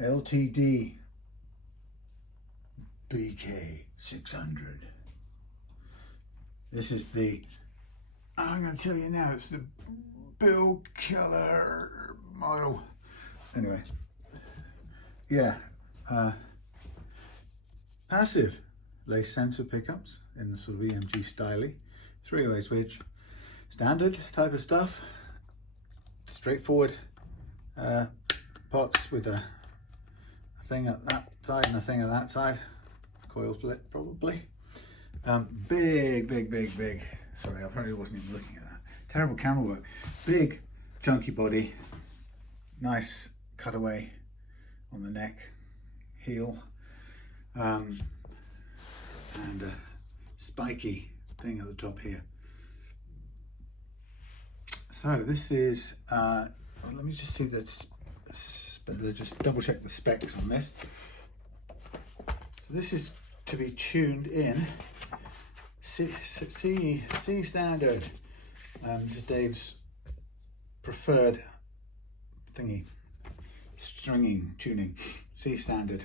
LTD BK 600. This is the, I'm going to tell you now, it's the Bill Kelliher model. Anyway, yeah, passive lace sensor pickups in the sort of EMG style, three-way switch, standard type of stuff, straightforward pots with a thing at that side and a thing at that side, coil split probably. Big, sorry, I probably wasn't even looking at that. Terrible camera work. Big, chunky body, nice cutaway on the neck, heel, and a spiky thing at the top here. So this is, well, let me just see this, just double check the specs on this. So this is to be tuned in C standard, Dave's preferred thingy, stringing tuning, C standard.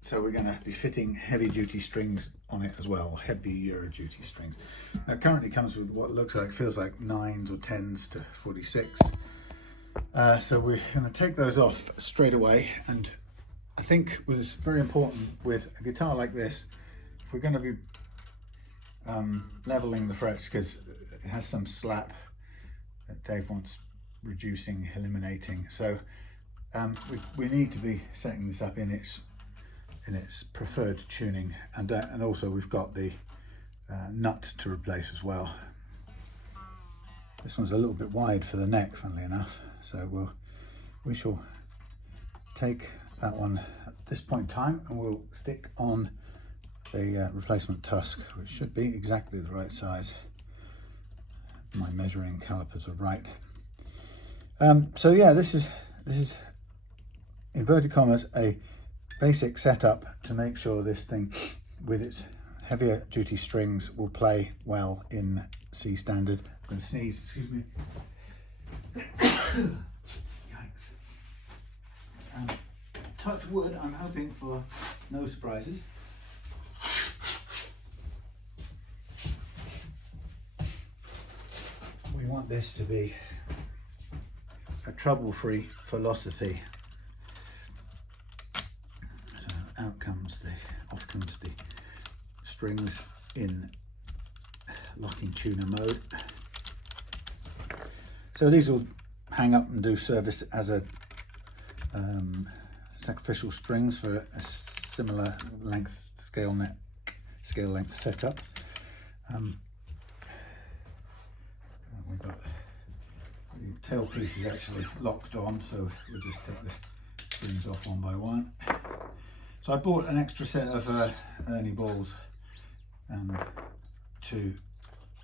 So we're going to be fitting heavy duty strings on it as well, heavier duty strings. Now it currently comes with what looks like, feels like 9s or 10s to 46. So we're going to take those off straight away, and I think was very important with a guitar like this, if we're going to be leveling the frets, because it has some slap that Dave wants reducing, eliminating. So we need to be setting this up in its preferred tuning, and also we've got the nut to replace as well. This one's a little bit wide for the neck, funnily enough, so we shall take that one at this point in time, and we'll stick on the replacement tusk, which should be exactly the right size. My measuring calipers are right. So yeah, this is inverted commas a basic setup to make sure this thing with its heavier duty strings will play well in C standard. I'm going to sneeze, excuse me. Yikes. Touch wood, I'm hoping for no surprises. We want this to be a trouble-free philosophy. So off comes the strings in locking tuner mode. So these will hang up and do service as a sacrificial strings for a similar length scale length setup. We've got the tailpiece is actually locked on, so we'll just take the strings off one by one. So I bought an extra set of Ernie balls to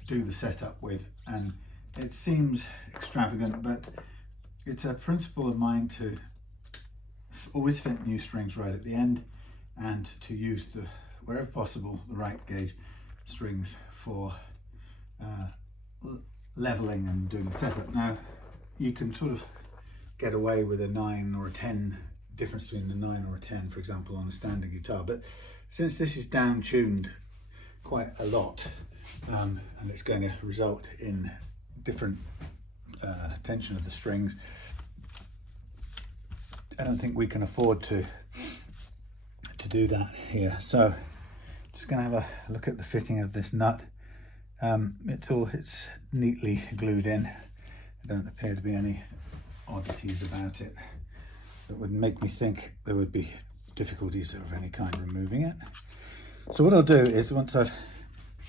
do the setup with, and it seems extravagant, but it's a principle of mine to always fit new strings right at the end, and to use wherever possible the right gauge strings for leveling and doing the setup. Now you can sort of get away with a 9 or a 10 difference between a 9 or a 10, for example, on a standard guitar, but since this is down tuned quite a lot, and it's going to result in different tension of the strings, I don't think we can afford to do that here. So just going to have a look at the fitting of this nut. It's neatly glued in. There don't appear to be any oddities about it that would make me think there would be difficulties of any kind removing it. So what I'll do is, once I've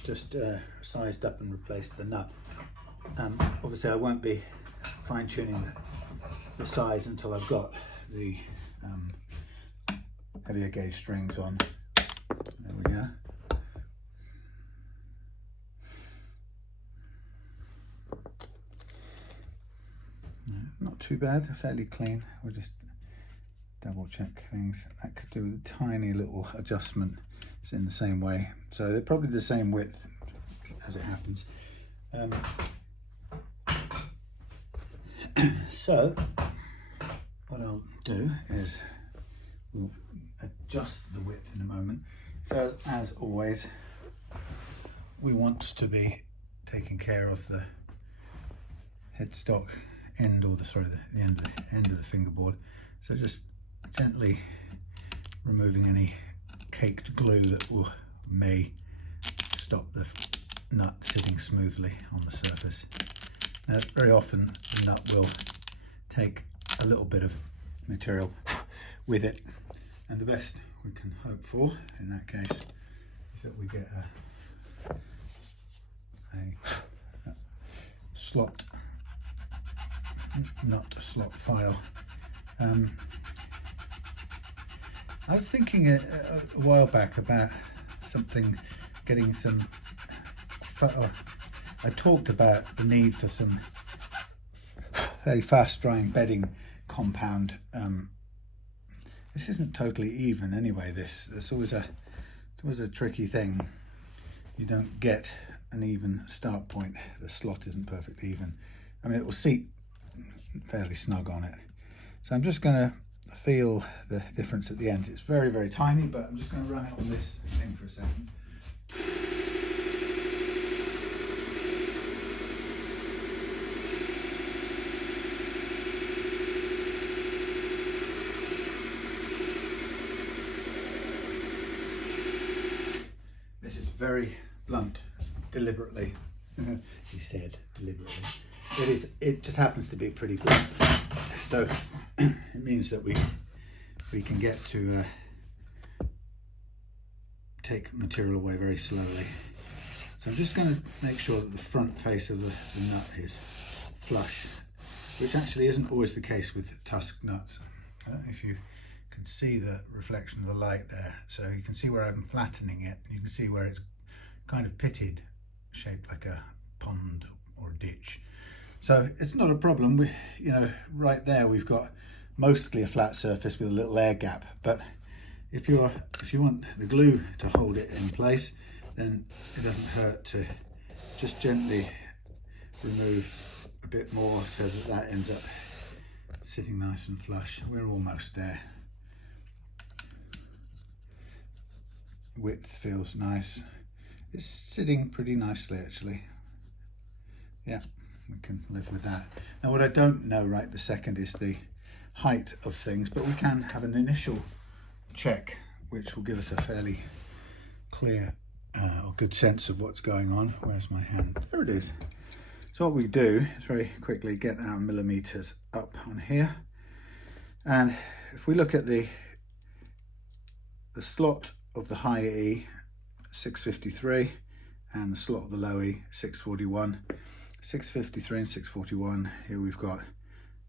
just sized up and replaced the nut, obviously I won't be fine-tuning the size until I've got the heavier gauge strings on. There we go. Not too bad, fairly clean. We'll just double check things. That could do with a tiny little adjustment. It's in the same way, so they're probably the same width as it happens. So what I'll do is we'll adjust the width in a moment. So as always, we want to be taking care of the headstock end, or the end of the fingerboard. So just gently removing any caked glue that may stop the nut sitting smoothly on the surface. Now, very often the nut will take a little bit of material with it, and the best we can hope for in that case is that we get a slot nut file. I was thinking a while back about getting some. I talked about the need for some very fast drying bedding compound. This isn't totally even anyway. It's always a tricky thing. You don't get an even start point. The slot isn't perfectly even. I mean, it will seat fairly snug on it. So I'm just going to feel the difference at the ends. It's very, very tiny, but I'm just going to run it on this thing for a second. This is very blunt, deliberately. He said deliberately. It just happens to be pretty blunt. So it means that we can get to take material away very slowly. So I'm just going to make sure that the front face of the nut is flush, which actually isn't always the case with tusk nuts. I don't know if you can see the reflection of the light there. So you can see where I'm flattening it, and you can see where it's kind of pitted, shaped like a pond or a ditch. So it's not a problem. Right there we've got mostly a flat surface with a little air gap. But if you want the glue to hold it in place, then it doesn't hurt to just gently remove a bit more so that ends up sitting nice and flush. We're almost there. Width feels nice. It's sitting pretty nicely actually. Yeah. We can live with that. Now what I don't know right this second is the height of things, but we can have an initial check which will give us a fairly clear or good sense of what's going on. Where's my hand? There it is. So what we do is very quickly get our millimeters up on here, and if we look at the slot of the high E, 653, and the slot of the low E, 641. 653 and 641. Here we've got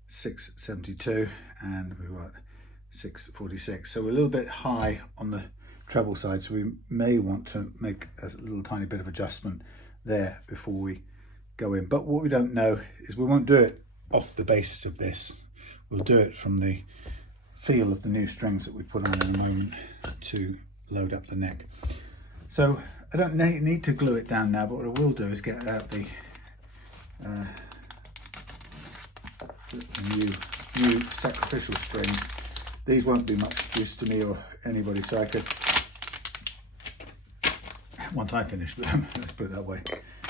672 and we've got 646. So we're a little bit high on the treble side, so we may want to make a little tiny bit of adjustment there before we go in. But what we don't know is we won't do it off the basis of this. We'll do it from the feel of the new strings that we put on in a moment to load up the neck. So I don't need to glue it down now, but what I will do is get out the new sacrificial strings. These won't be much use to me or anybody, so I could, once I finish with them, let's put it that way.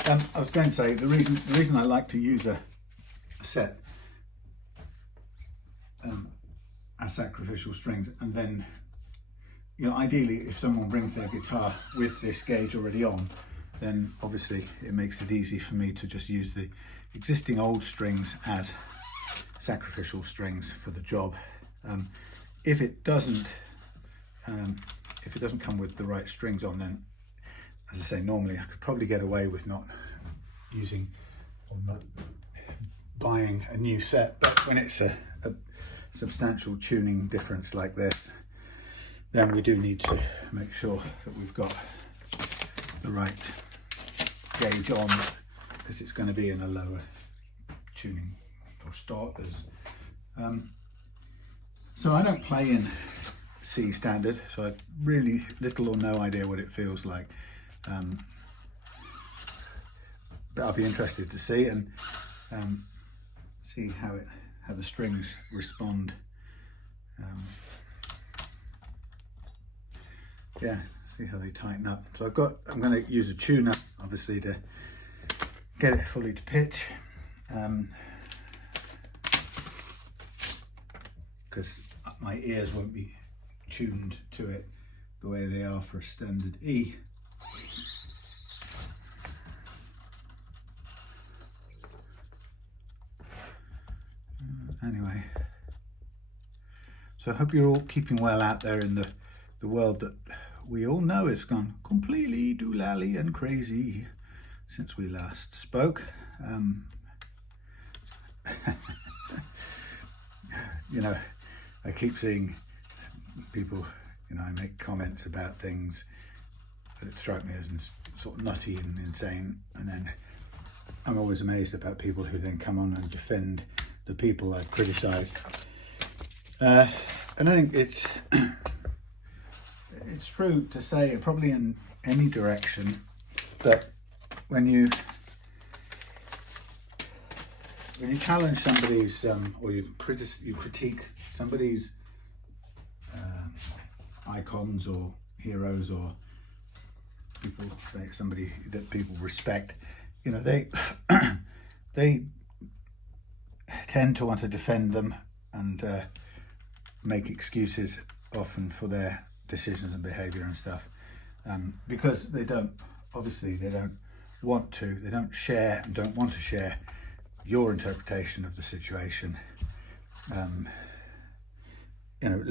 I was going to say the reason I like to use a set as sacrificial strings, and then ideally if someone brings their guitar with this gauge already on, then obviously it makes it easy for me to just use the existing old strings as sacrificial strings for the job. If it doesn't come with the right strings on, then as I say, normally I could probably get away with not using or not buying a new set, but when it's a substantial tuning difference like this, then we do need to make sure that we've got the right gauge on, because it's going to be in a lower tuning for starters. So I don't play in C standard, so I've really little or no idea what it feels like, but I'll be interested to see and see how the strings respond. yeah, see how they tighten up. So I'm going to use a tuner, obviously, to get it fully to pitch. Because my ears won't be tuned to it the way they are for a standard E. Anyway, so I hope you're all keeping well out there in the world that we all know has gone completely doolally and crazy since we last spoke. You know, I keep seeing people, you know, I make comments about things that strike me as sort of nutty and insane, and then I'm always amazed about people who then come on and defend the people I've criticised. And I think it's true to say, probably in any direction, that when you challenge somebody's or you critique somebody's icons or heroes or people, like somebody that people respect, you know, they tend to want to defend them and make excuses often for their decisions and behavior and stuff, because they don't want to share your interpretation of the situation. You know,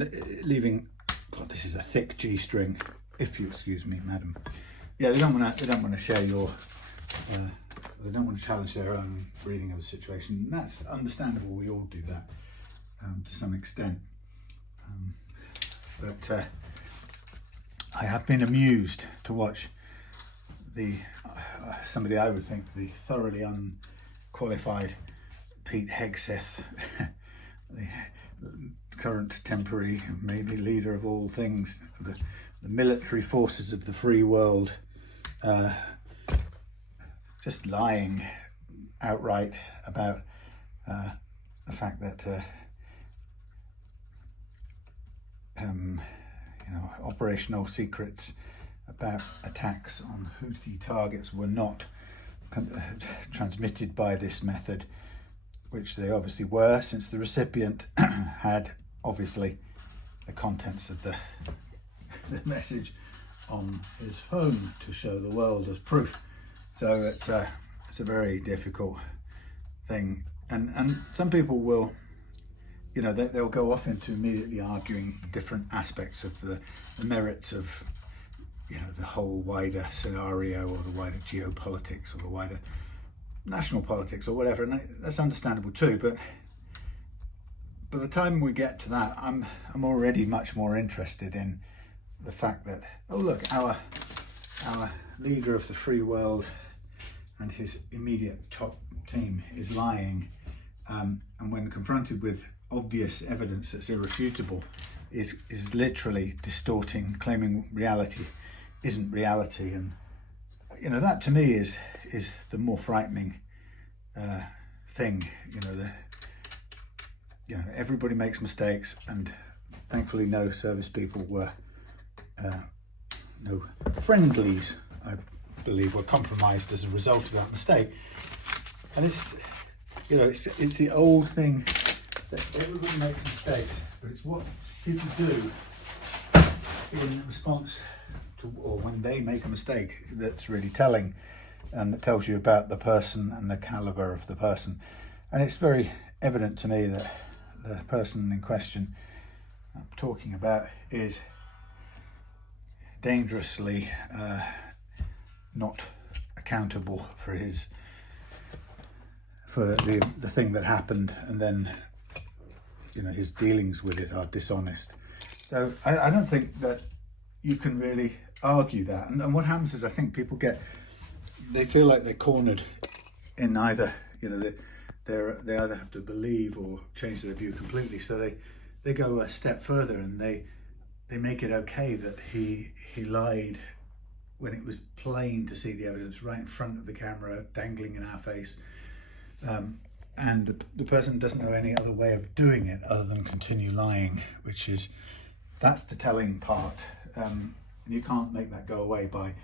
leaving, God, this is a thick G string, if you excuse me, madam. Yeah, they don't want to share your they don't want to challenge their own reading of the situation, and that's understandable. We all do that to some extent, but I have been amused to watch somebody I would think the thoroughly unqualified Pete Hegseth, the current temporary maybe leader of all things, the military forces of the free world, just lying outright about the fact that you know, operational secrets about attacks on Houthi targets were not transmitted by this method, which they obviously were, since the recipient had obviously the contents of the message on his phone to show the world as proof. So it's a very difficult thing, and some people will, you know, they'll go off into immediately arguing different aspects of the merits of, you know, the whole wider scenario or the wider geopolitics or the wider national politics or whatever, and that's understandable too. But by the time we get to that, I'm already much more interested in the fact that, oh look, our leader of the free world and his immediate top team is lying, and when confronted with obvious evidence that's irrefutable, is literally distorting, claiming reality isn't reality. And you know, that to me is the more frightening thing. You know, everybody makes mistakes, and thankfully no service people were no friendlies, I believe, were compromised as a result of that mistake. And it's, you know, it's the old thing that everybody makes mistakes, but it's what people do in response to, or when they make a mistake, that's really telling, and that tells you about the person and the caliber of the person. And it's very evident to me that the person in question I'm talking about is dangerously not accountable for the thing that happened, and then, you know, his dealings with it are dishonest. So I don't think that you can really argue that. And what happens is, I think people they feel like they're cornered in either, you know, they either have to believe or change their view completely. So they go a step further, and they make it okay that he lied when it was plain to see the evidence right in front of the camera, dangling in our face. And the person doesn't know any other way of doing it other than continue lying, that's the telling part. And you can't make that go away by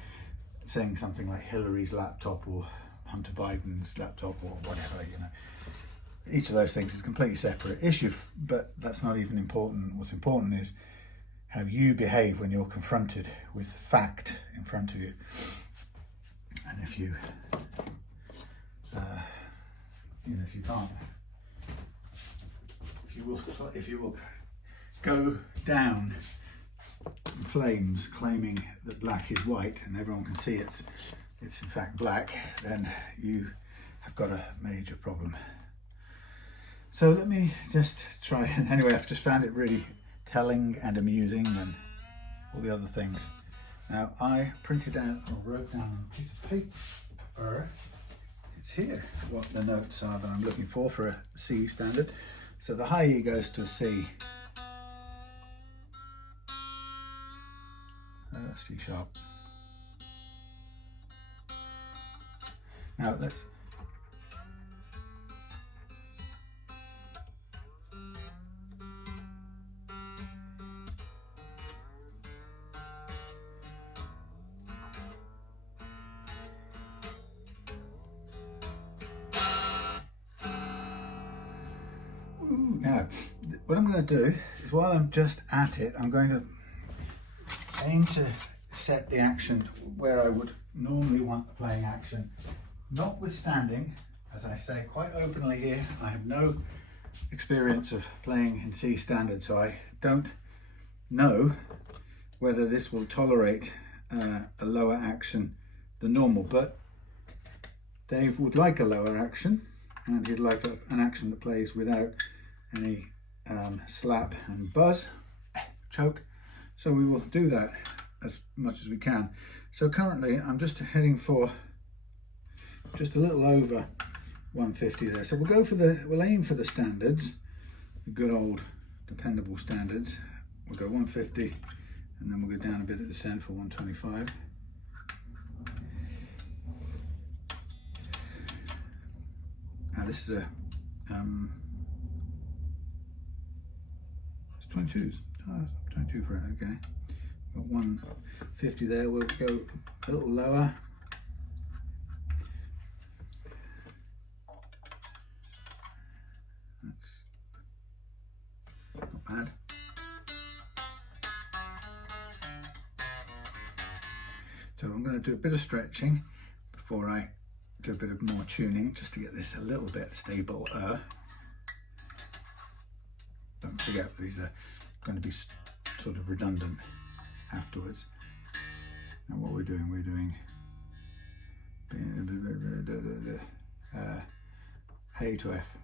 saying something like Hillary's laptop or Hunter Biden's laptop or whatever, you know. Each of those things is a completely separate issue, but that's not even important. What's important is how you behave when you're confronted with fact in front of you. And if you, if you can't, if you will go down in flames claiming that black is white and everyone can see it's in fact black, then you have got a major problem. So let me just try, and anyway, I've just found it really telling and amusing and all the other things. Now I printed out or wrote down on a piece of paper, it's here, what the notes are that I'm looking for a C standard. So the high E goes to a C. That's C sharp. Now let's now, what I'm going to do is, while I'm just at it, I'm going to aim to set the action where I would normally want the playing action, notwithstanding, as I say quite openly here, I have no experience of playing in C standard, so I don't know whether this will tolerate a lower action than normal, but Dave would like a lower action, and he'd like an action that plays without any slap and buzz, choke, so we will do that as much as we can. So currently I'm just heading for just a little over 150 there, so we'll aim for the standards, the good old dependable standards. We'll go 150 and then we'll go down a bit at the center for 125. Now this is a it's 22s. Oh, 22 for it. Okay, got 150 there. We'll go a little lower. That's not bad. So I'm going to do a bit of stretching before I do a bit of more tuning, just to get this a little bit stabler. Don't forget, these are going to be sort of redundant afterwards. Now what we're doing A to F.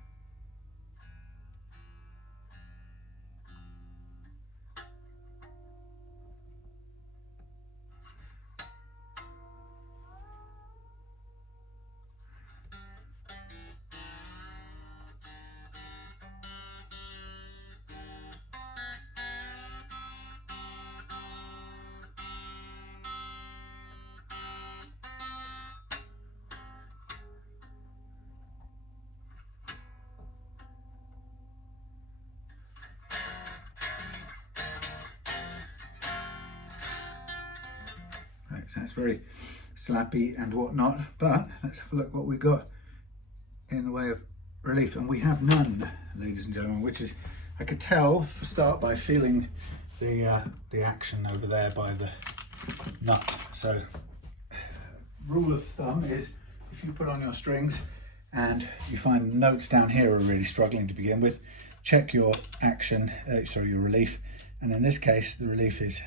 So it's very slappy and whatnot, but let's have a look what we've got in the way of relief, and we have none, ladies and gentlemen, which is, I could tell for start by feeling the action over there by the nut. So rule of thumb is, if you put on your strings and you find notes down here are really struggling to begin with, check your action, your relief, and in this case the relief is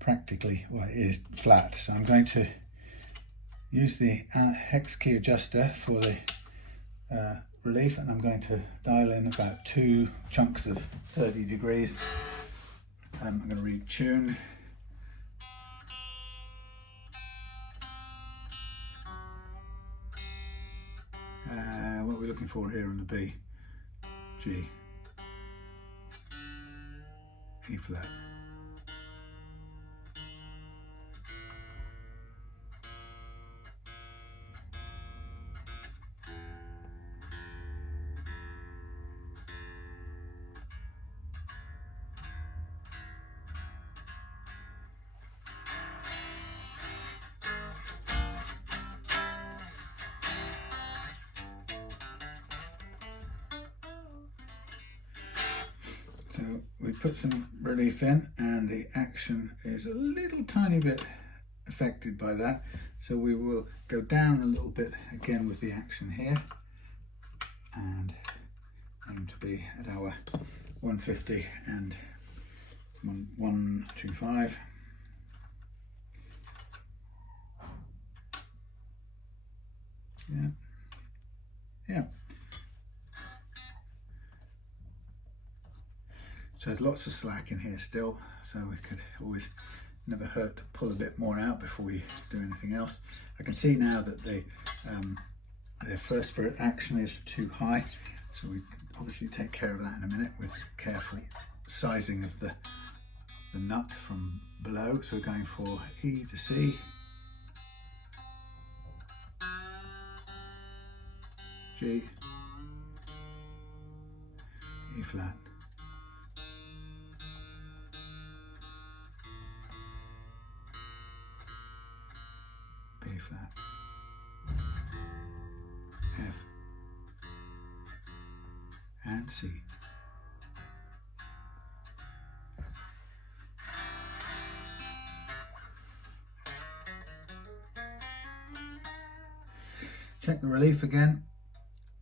practically, well, it is flat. So I'm going to use the hex key adjuster for the relief, and I'm going to dial in about 2 chunks of 30 degrees. I'm going to retune. What are we looking for here on the B? G, E flat. So we put some relief in and the action is a little tiny bit affected by that. So we will go down a little bit again with the action here and aim to be at our 150 and 125. Yeah. So there's lots of slack in here still, so we could always never hurt to pull a bit more out before we do anything else. I can see now that the first for action is too high, so we obviously take care of that in a minute with careful sizing of the nut from below. So we're going for E to C, G, E flat, B flat, F, and C. Check the relief again.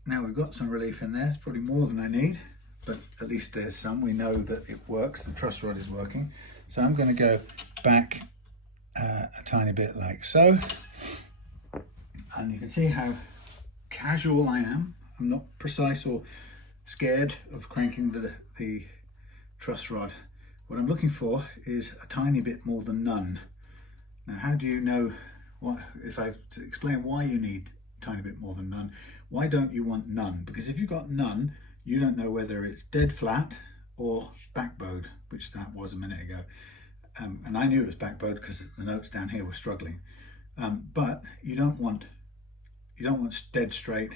Now we've got some relief in there. It's probably more than I need, but at least there's some. We know that it works. The truss rod is working. So I'm going to go back a tiny bit like so. And you can see how casual I am. I'm not precise or scared of cranking the truss rod. What I'm looking for is a tiny bit more than none. Now, how do you know what, if I explain why you need a tiny bit more than none, why don't you want none? Because if you've got none, you don't know whether it's dead flat or backbowed, which that was a minute ago. And I knew it was backbowed because the notes down here were struggling. But you don't want dead straight.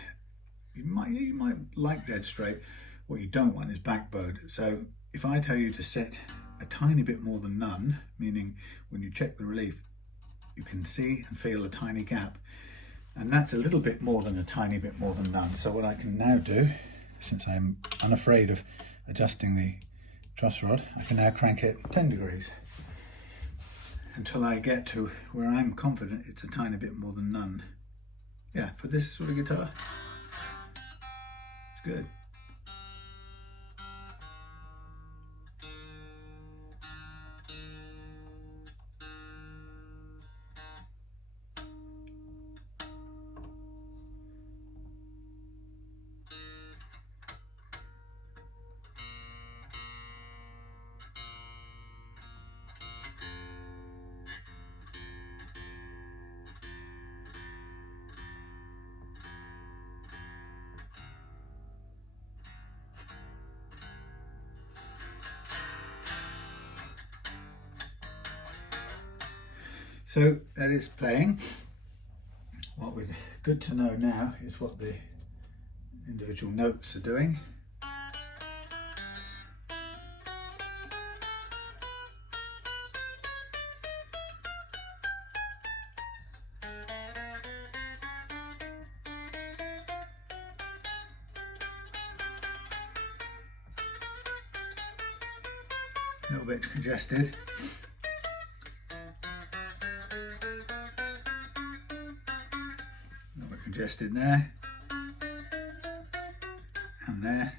You might like dead straight. What you don't want is backbowed. So if I tell you to set a tiny bit more than none, meaning when you check the relief, you can see and feel a tiny gap. And that's a little bit more than a tiny bit more than none. So what I can now do, since I'm unafraid of adjusting the truss rod, I can now crank it 10 degrees until I get to where I'm confident it's a tiny bit more than none. Yeah, for this sort of guitar, it's good. So that is playing. What we're good to know now is what the individual notes are doing. A little bit congested. Congested there and there,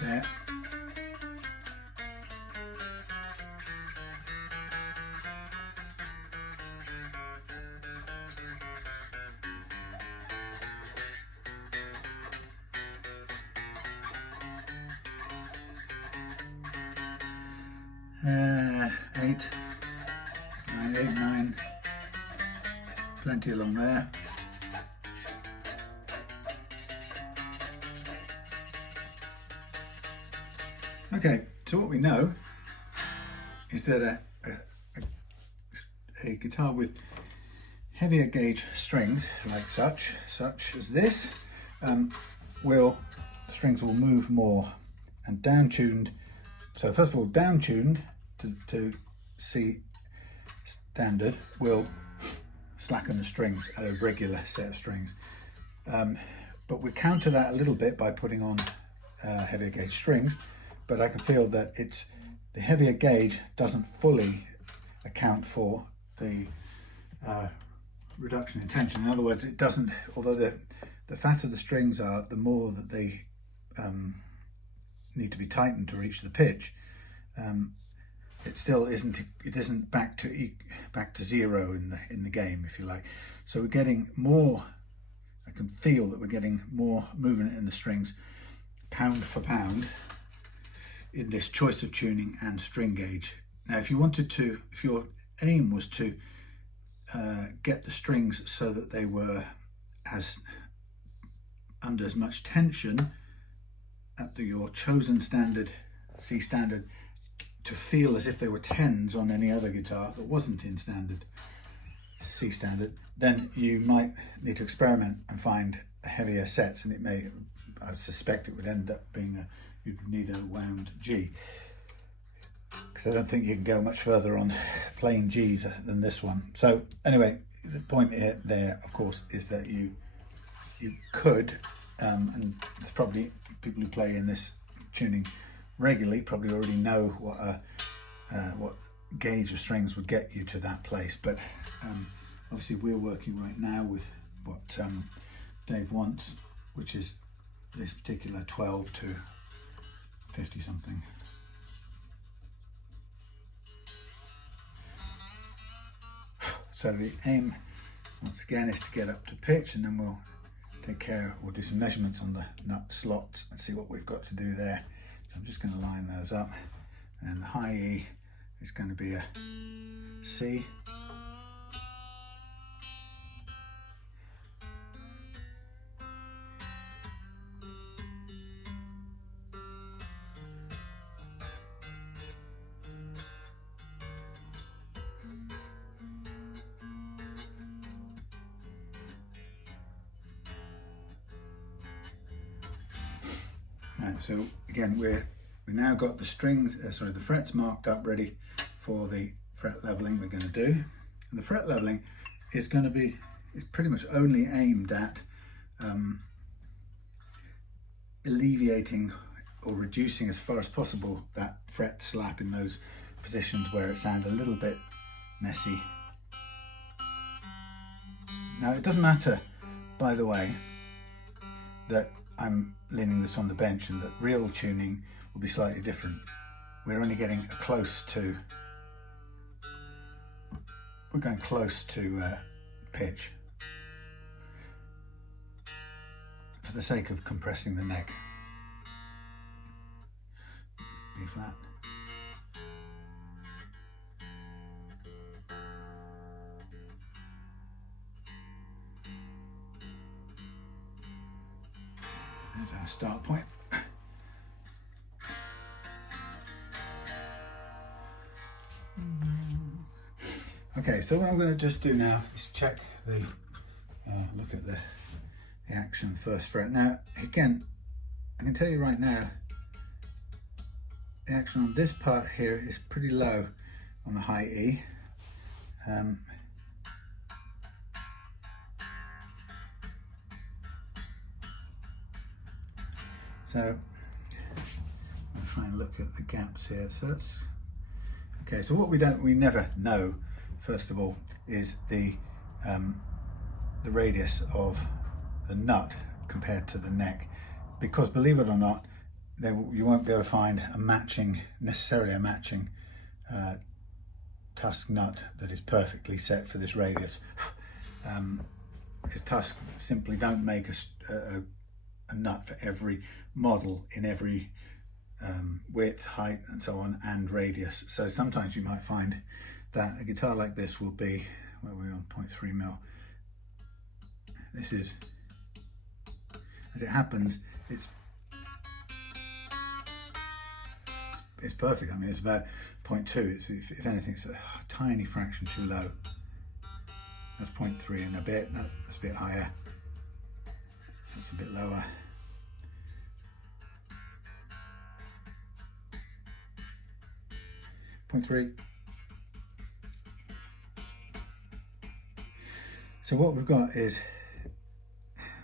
there, eight, nine, plenty along there. Okay, so what we know is that a guitar with heavier gauge strings, like such as this, the strings will move more, and down-tuned. So first of all, down-tuned to C standard will slacken the strings at a regular set of strings. but we counter that a little bit by putting on heavier gauge strings. But I can feel that the heavier gauge doesn't fully account for the reduction in tension. In other words, it doesn't, although the fatter the strings are, the more that they need to be tightened to reach the pitch. It still isn't back to zero in the game, if you like. So we're getting more. I can feel that we're getting more movement in the strings, pound for pound, in this choice of tuning and string gauge. Now, if your aim was to get the strings so that they were under as much tension at your chosen standard, C standard, to feel as if they were tens on any other guitar that wasn't in standard, C standard, then you might need to experiment and find heavier sets, and I suspect it would end up being you'd need a wound G, because I don't think you can go much further on plain Gs than this one. So anyway, the point there, of course, is that you could, and there's probably people who play in this tuning regularly probably already know what gauge of strings would get you to that place. But obviously we're working right now with what Dave wants, which is this particular 12 to 50 something. So the aim, once again, is to get up to pitch, and then we'll do some measurements on the nut slots and see what we've got to do there. So I'm just going to line those up, and the high E is going to be a C. Right, so again, we now got the strings, the frets marked up, ready for the fret leveling we're going to do. And the fret leveling is pretty much only aimed at alleviating or reducing as far as possible that fret slap in those positions where it sounds a little bit messy. Now, it doesn't matter, by the way, that I'm leaning this on the bench and that real tuning will be slightly different. We're only getting close to pitch for the sake of compressing the neck. B flat. There's our start point. Okay, so what I'm going to just do now is check look at the action first fret. Now, again, I can tell you right now, the action on this part here is pretty low on the high E. So I'll try and look at the gaps here. So that's okay. So what we never know, first of all, is the radius of the nut compared to the neck, because believe it or not, you won't be able to find necessarily a matching Tusk nut that is perfectly set for this radius, because Tusk simply don't make a nut for every model in every width, height, and so on, and radius. So sometimes you might find that a guitar like this will be, where we're on 0.3 mil. This is, as it happens, it's perfect. I mean, it's about 0.2. It's, if anything, it's a tiny fraction too low. That's 0.3 and a bit. That's a bit higher. That's a bit lower. Point 3. So what we've got is,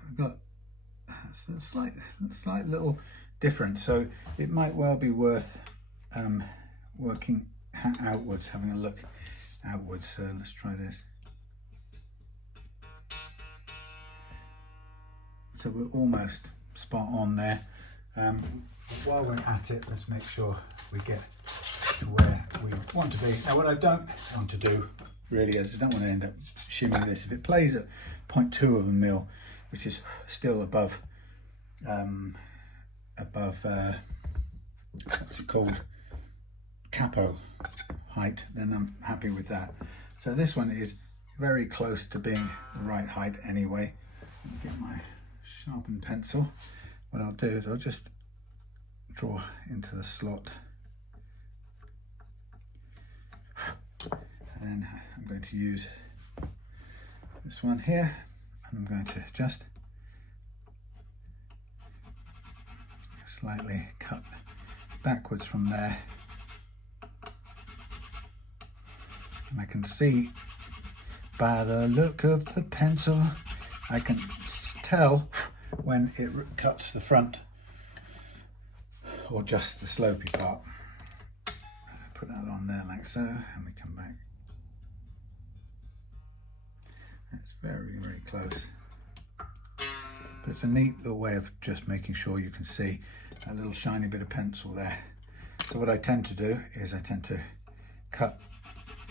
we've got it's a slight little difference, so it might well be worth working outwards, having a look outwards. So let's try this. So we're almost spot on there. While we're at it, let's make sure we get to where we want to be. Now, what I don't want to do really is I don't want to end up shimming this. If it plays at 0.2 of a mil, which is still above what's it called, capo height, then I'm happy with that. So this one is very close to being the right height anyway. Let me get my sharpened pencil. What I'll do is I'll just draw into the slot, and then I'm going to use this one here, and I'm going to just slightly cut backwards from there, and I can see by the look of the pencil, I can tell when it cuts the front or just the slopey part. Put that on there like so, and we come back. That's very, very close. But it's a neat little way of just making sure you can see that little shiny bit of pencil there. So what I tend to do is I tend to cut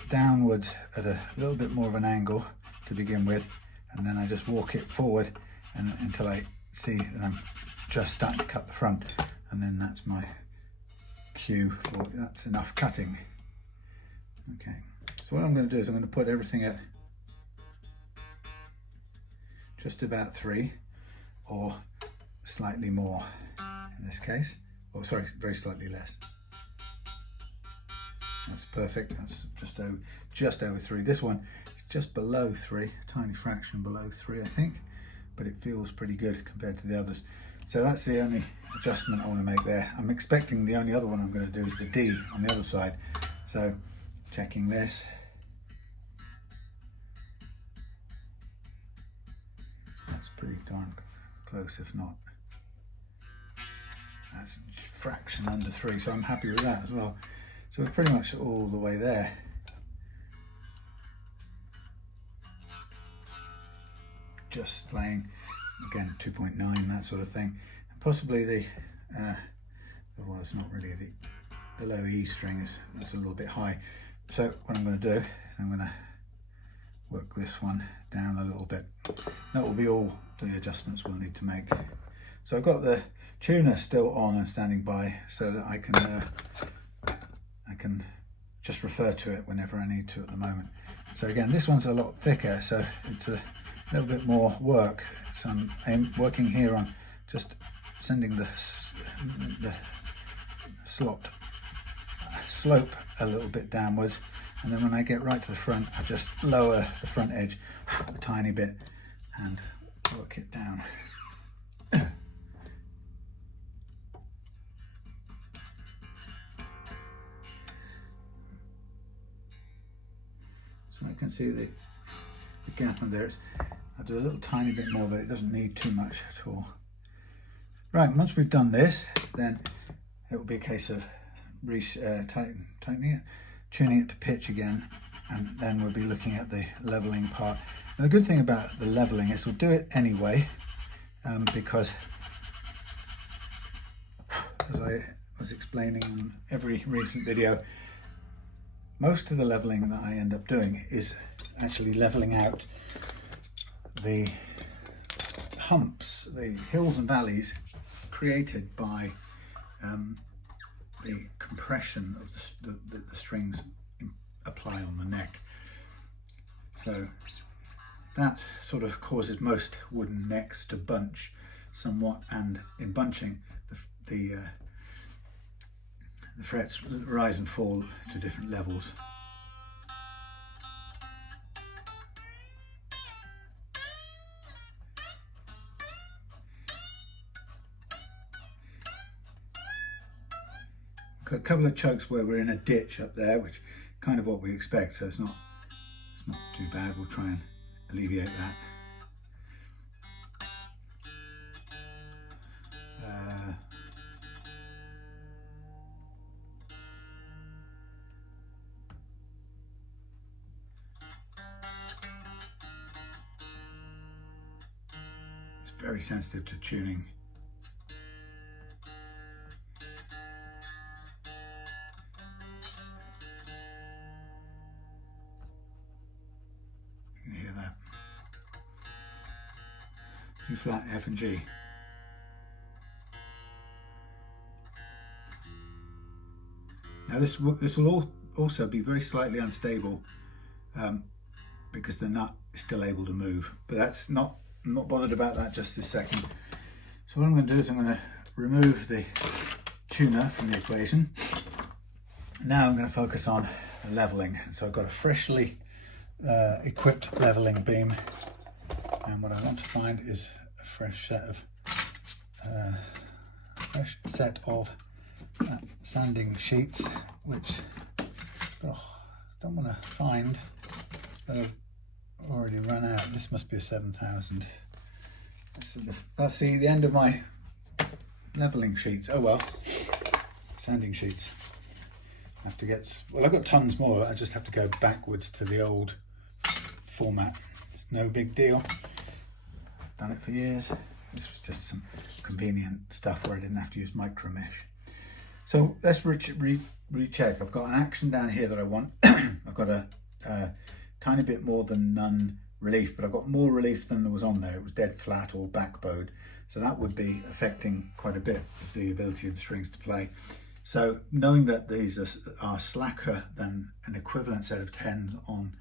downwards at a little bit more of an angle to begin with, and then I just walk it forward and until I see that I'm just starting to cut the front, and then that's my cue for that's enough cutting. Okay, so what I'm going to do is I'm going to put everything at just about 3 or slightly more in this case, or sorry, very slightly less. That's perfect. That's just over 3. This one is just below 3, a tiny fraction below 3 I think, but it feels pretty good compared to the others. So that's the only adjustment I want to make there. I'm expecting the only other one I'm going to do is the D on the other side. So checking this. That's pretty darn close, if not. That's a fraction under 3, so I'm happy with that as well. So we're pretty much all the way there. Just playing, again, 2.9, that sort of thing. And possibly the, well, it's not really the low E string is a little bit high. So what I'm going to do is I'm going to work this one down a little bit. That will be all the adjustments we'll need to make. So I've got the tuner still on and standing by so that I can just refer to it whenever I need to at the moment. So again, this one's a lot thicker, so it's a little bit more work. So I'm working here on just sending the slot slope a little bit downwards, and then when I get right to the front, I just lower the front edge a tiny bit and work it down. So I can see the gap on there. I'll do a little tiny bit more, but it doesn't need too much at all. Right, once we've done this, then it will be a case of tightening it, tuning it to pitch again, and then we'll be looking at the leveling part. And the good thing about the leveling is we'll do it anyway, because as I was explaining in every recent video, most of the leveling that I end up doing is actually leveling out the humps, the hills and valleys created by the compression of the strings apply on the neck. So that sort of causes most wooden necks to bunch somewhat, and in bunching the frets rise and fall to different levels. Got a couple of chokes where we're in a ditch up there, which kind of what we expect, so it's not too bad. We'll try and alleviate that. very sensitive to tuning. You can hear that. E flat, F and G. Now this will also be very slightly unstable because the nut is still able to move, but that's I'm not bothered about that just this second. So what I'm going to do is I'm going to remove the tuner from the equation. Now I'm going to focus on leveling. So I've got a freshly equipped leveling beam, and what I want to find is a fresh set of sanding sheets, which I don't want to find, but I've already run out. This must be a 7000. That's the end of my leveling sheets. Oh well, sanding sheets. I have to get, well, I've got tons more. I just have to go backwards to the old format. It's no big deal. Done it for years. This was just some convenient stuff where I didn't have to use micro mesh. So let's recheck. I've got an action down here that I want. I've got a tiny bit more than none relief, but I've got more relief than there was on there. It was dead flat or backbowed. So that would be affecting quite a bit of the ability of the strings to play. So knowing that these are slacker than an equivalent set of 10s on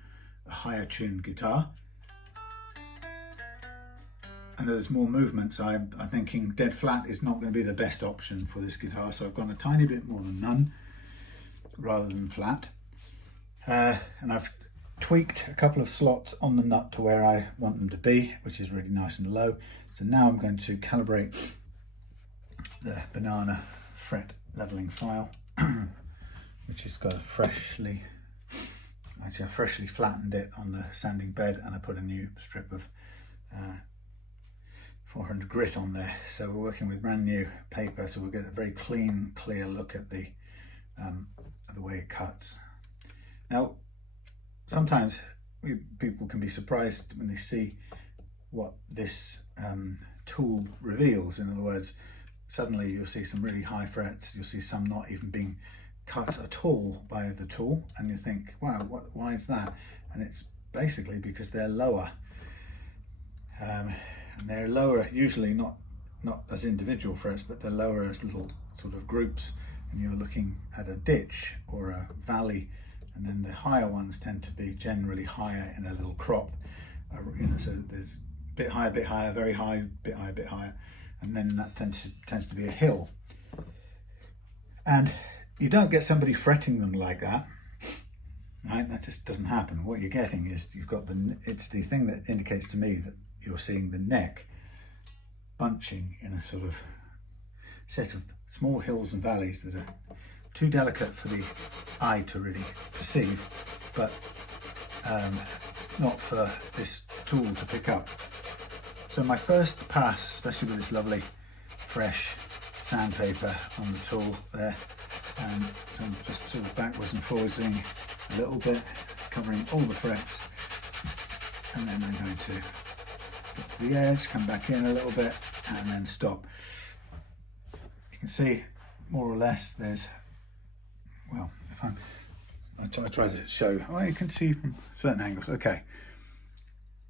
a higher tuned guitar, and there's more movements, I'm thinking dead flat is not going to be the best option for this guitar. So I've gone a tiny bit more than none rather than flat. And I've tweaked a couple of slots on the nut to where I want them to be, which is really nice and low. So now I'm going to calibrate the banana fret leveling file, which has got I freshly flattened it on the sanding bed, and I put a new strip of 400 grit on there. So we're working with brand new paper, so we'll get a very clean, clear look at the way it cuts. Now, sometimes people can be surprised when they see what this tool reveals. In other words, suddenly you'll see some really high frets, you'll see some not even being cut at all by the tool, and you think, wow, why is that? And it's basically because they're lower. And they're lower usually not as individual frets, but they're lower as little sort of groups, and you're looking at a ditch or a valley, and then the higher ones tend to be generally higher in a little crop, so there's bit higher, very high, bit higher, and then that tends to be a hill. And you don't get somebody fretting them like that, right? That just doesn't happen. What you're getting is it's the thing that indicates to me that you're seeing the neck bunching in a sort of set of small hills and valleys that are too delicate for the eye to really perceive, but not for this tool to pick up. So my first pass, especially with this lovely fresh sandpaper on the tool there, and so I'm just sort of backwards and forwardsing a little bit, covering all the frets, and then I'm going to get to the edge, come back in a little bit, and then stop. You can see more or less there's, well, if I try to show, well, you can see from certain angles. Okay,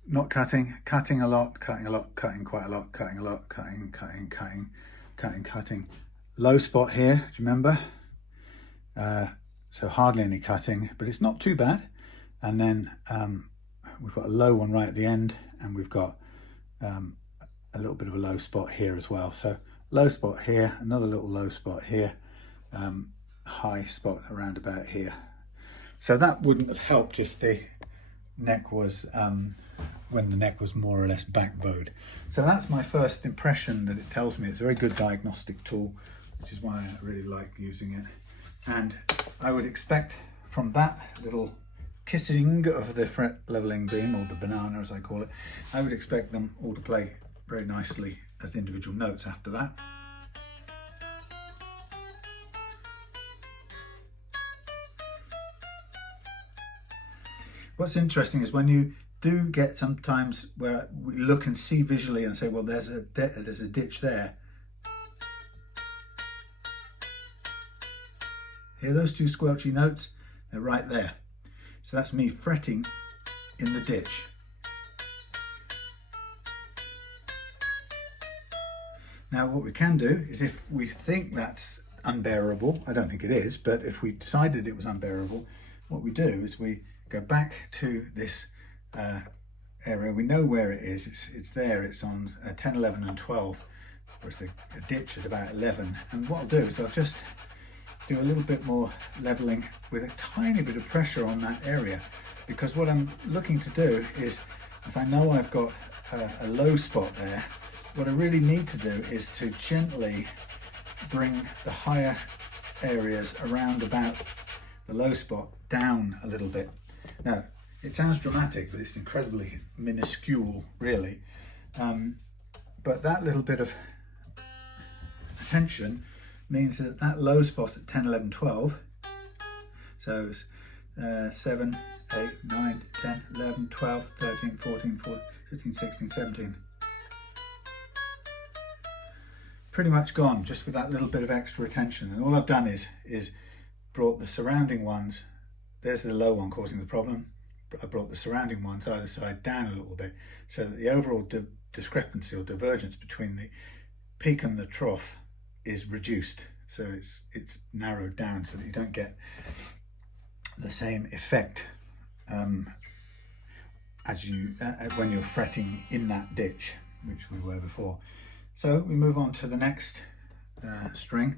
not cutting a lot, cutting quite a lot, cutting a lot, cutting. Low spot here, do you remember? So hardly any cutting, but it's not too bad. And then we've got a low one right at the end, and we've got a little bit of a low spot here as well. So low spot here, another little low spot here, high spot around about here. So that wouldn't have helped if the neck was when the neck was more or less backbowed. So that's my first impression, that it tells me it's a very good diagnostic tool, which is why I really like using it. And I would expect from that little kissing of the fret leveling beam, or the banana as I call it, I would expect them all to play very nicely as individual notes after that. What's interesting is when you do get sometimes where we look and see visually and say, well, there's a ditch there. Hear those two squelchy notes? They're right there. So that's me fretting in the ditch. Now what we can do is, if we think that's unbearable, I don't think it is, but if we decided it was unbearable, what we do is we go back to this area. We know where it is. It's there. It's on 10, 11 and 12. There's a ditch at about 11. And what I'll do is I'll just do a little bit more leveling with a tiny bit of pressure on that area, because what I'm looking to do is, if I know I've got a low spot there, what I really need to do is to gently bring the higher areas around about the low spot down a little bit. Now, it sounds dramatic, but it's incredibly minuscule, really. But that little bit of attention means that that low spot at 10, 11, 12, so it's 7, 8, 9, 10, 11, 12, 13, 14, 15, 16, 17. Pretty much gone, just with that little bit of extra attention. And all I've done is brought the surrounding ones, there's the low one causing the problem, I brought the surrounding ones either side down a little bit, so that the overall discrepancy or divergence between the peak and the trough is reduced. So it's narrowed down so that you don't get the same effect as you when you're fretting in that ditch, which we were before. So we move on to the next string,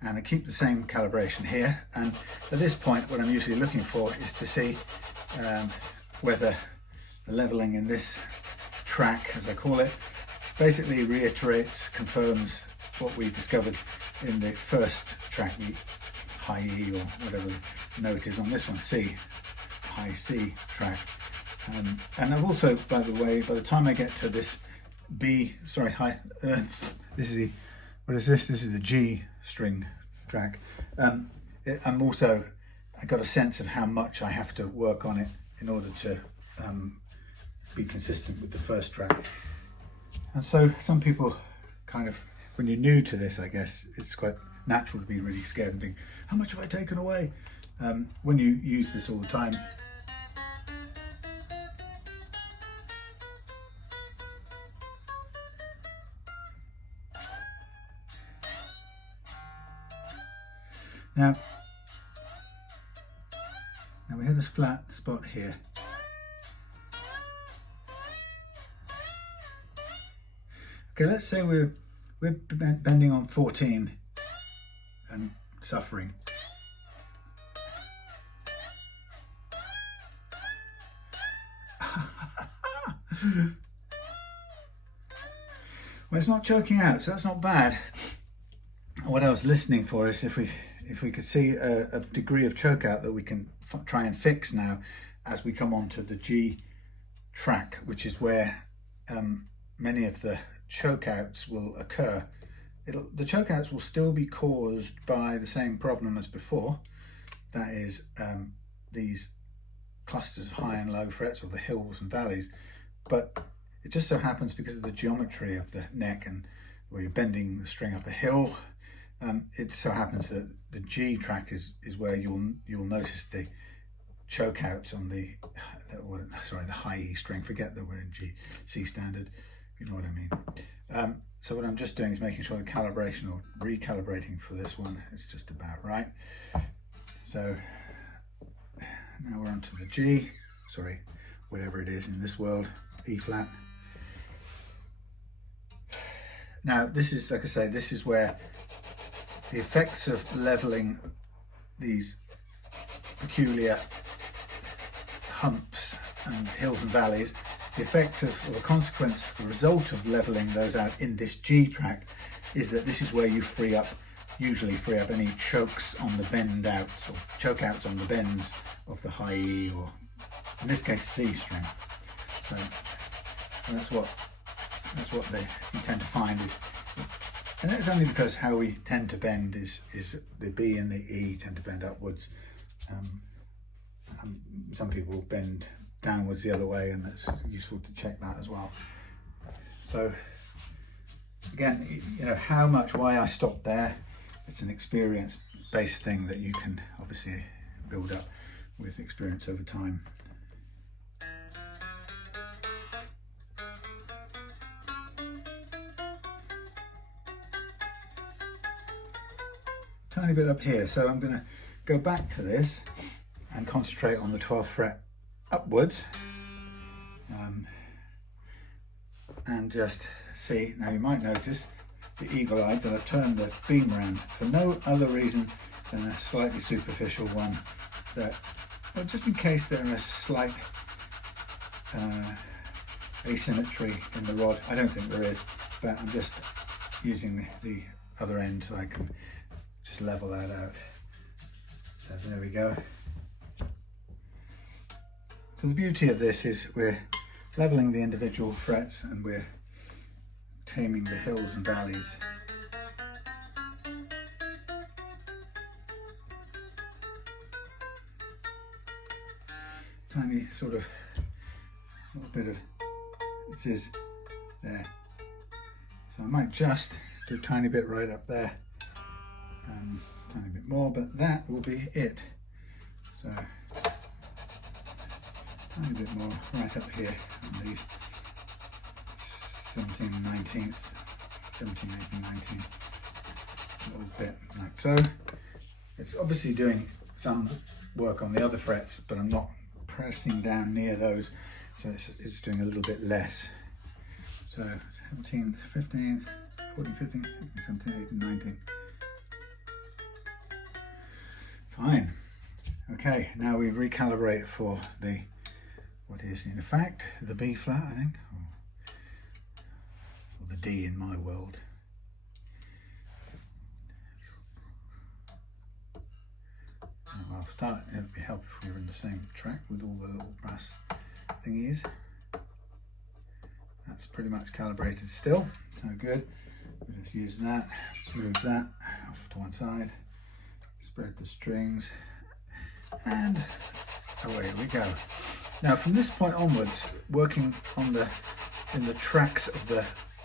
and I keep the same calibration here. And at this point, what I'm usually looking for is to see whether the leveling in this track, as I call it, basically reiterates, confirms what we discovered in the first track, high E or whatever the note is on this one, C, high C track. And I've also, by the way, by the time I get to this B, sorry, high, this is the, what is this? This is the G string track. I'm also, I got a sense of how much I have to work on it in order to be consistent with the first track. And so some people kind of, when you're new to this, I guess it's quite natural to be really scared and think, how much have I taken away? When you use this all the time, now we have this flat spot here. Okay, let's say we're bending on 14 and suffering. Well, it's not choking out, so that's not bad. What I was listening for is if we could see a degree of choke out that we can try and fix now as we come on to the G track, which is where many of the choke outs will occur. The choke outs will still be caused by the same problem as before, that is these clusters of high and low frets, or the hills and valleys, but it just so happens, because of the geometry of the neck and where you're bending the string up a hill, it so happens that the G track is where you'll notice the choke outs on the high E string. Forget that we're in C standard, you know what I mean. So what I'm just doing is making sure the calibration or recalibrating for this one is just about right. So now we're onto the G, sorry, whatever it is in this world, E flat. Now this is, like I say, this is where the effects of leveling these peculiar humps and hills and valleys, the effect of, or the consequence, the result of leveling those out in this G track is that this is where you usually free up any chokes on the bend outs, or choke outs on the bends of the high E, or in this case C string. So that's what you tend to find is, and it's only because how we tend to bend is the B and the E tend to bend upwards. Some people bend downwards the other way, and it's useful to check that as well. So again, you know, how much, why I stopped there, it's an experience based thing that you can obviously build up with experience over time. Tiny bit up here, so I'm going to go back to this and concentrate on the 12th fret upwards, and just see. Now you might notice the eagle eye that I've turned the beam around for no other reason than a slightly superficial one, that, well, just in case there is slight asymmetry in the rod. I don't think there is, but I'm just using the other end so I can just level that out. So there we go. So the beauty of this is we're leveling the individual frets and we're taming the hills and valleys. Tiny sort of little bit of ziz there. So I might just do a tiny bit right up there. Tiny bit more, but that will be it. So tiny bit more right up here on these 17 and 19th, 17, 18, 19, a little bit like so. It's obviously doing some work on the other frets, but I'm not pressing down near those, so it's doing a little bit less. So 17th, 15th, 14th, 15th, 16th, 17th, 18th, 19th. Fine. Okay, now we recalibrate for the, what is in fact the B flat, I think, or the D in my world. I'll start, it would be helpful if we were in the same track with all the little brass thingies. That's pretty much calibrated still, so good. We'll just use that, move that off to one side, spread the strings, and away we go. Now from this point onwards, working on in the tracks of the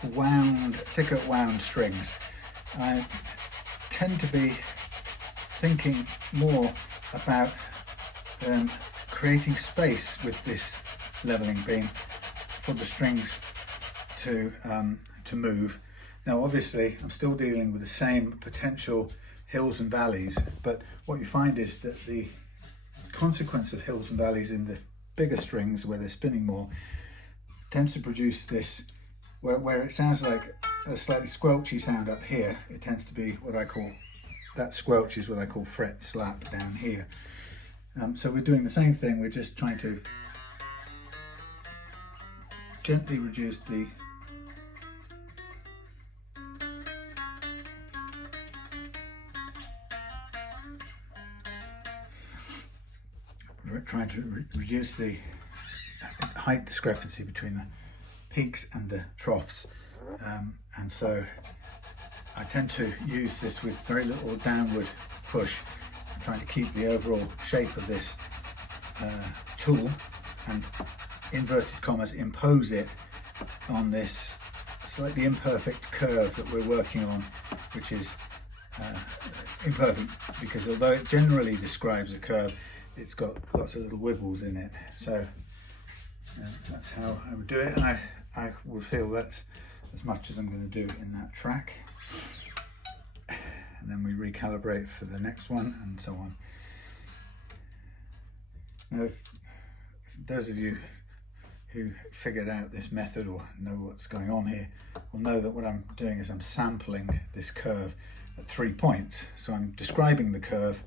wound, thicker wound strings, I tend to be thinking more about creating space with this leveling beam for the strings to move. Now obviously I'm still dealing with the same potential hills and valleys, but what you find is that the consequence of hills and valleys in the bigger strings where they're spinning more tends to produce this, where it sounds like a slightly squelchy sound up here, it tends to be what I call, that squelch is what I call fret slap down here. So we're doing the same thing, we're just trying to gently reduce the reduce the height discrepancy between the peaks and the troughs, and so I tend to use this with very little downward push. I'm trying to keep the overall shape of this tool and, inverted commas, impose it on this slightly imperfect curve that we're working on, which is imperfect because although it generally describes a curve, it's got lots of little wibbles in it. So that's how I would do it, and I would feel that's as much as I'm going to do in that track. And then we recalibrate for the next one and so on. Now if those of you who figured out this method or know what's going on here will know that what I'm doing is I'm sampling this curve at 3 points. So I'm describing the curve,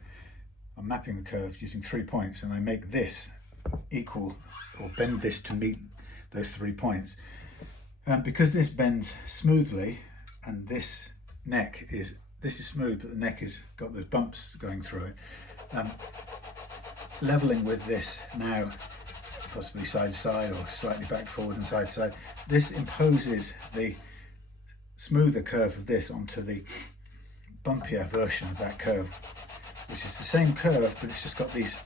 I'm mapping the curve using 3 points, and I make this equal or bend this to meet those 3 points. Because this bends smoothly and this is smooth, but the neck has got those bumps going through it. Leveling with this now, possibly side to side or slightly back forward and side to side, this imposes the smoother curve of this onto the bumpier version of that curve, which is the same curve, but it's just got these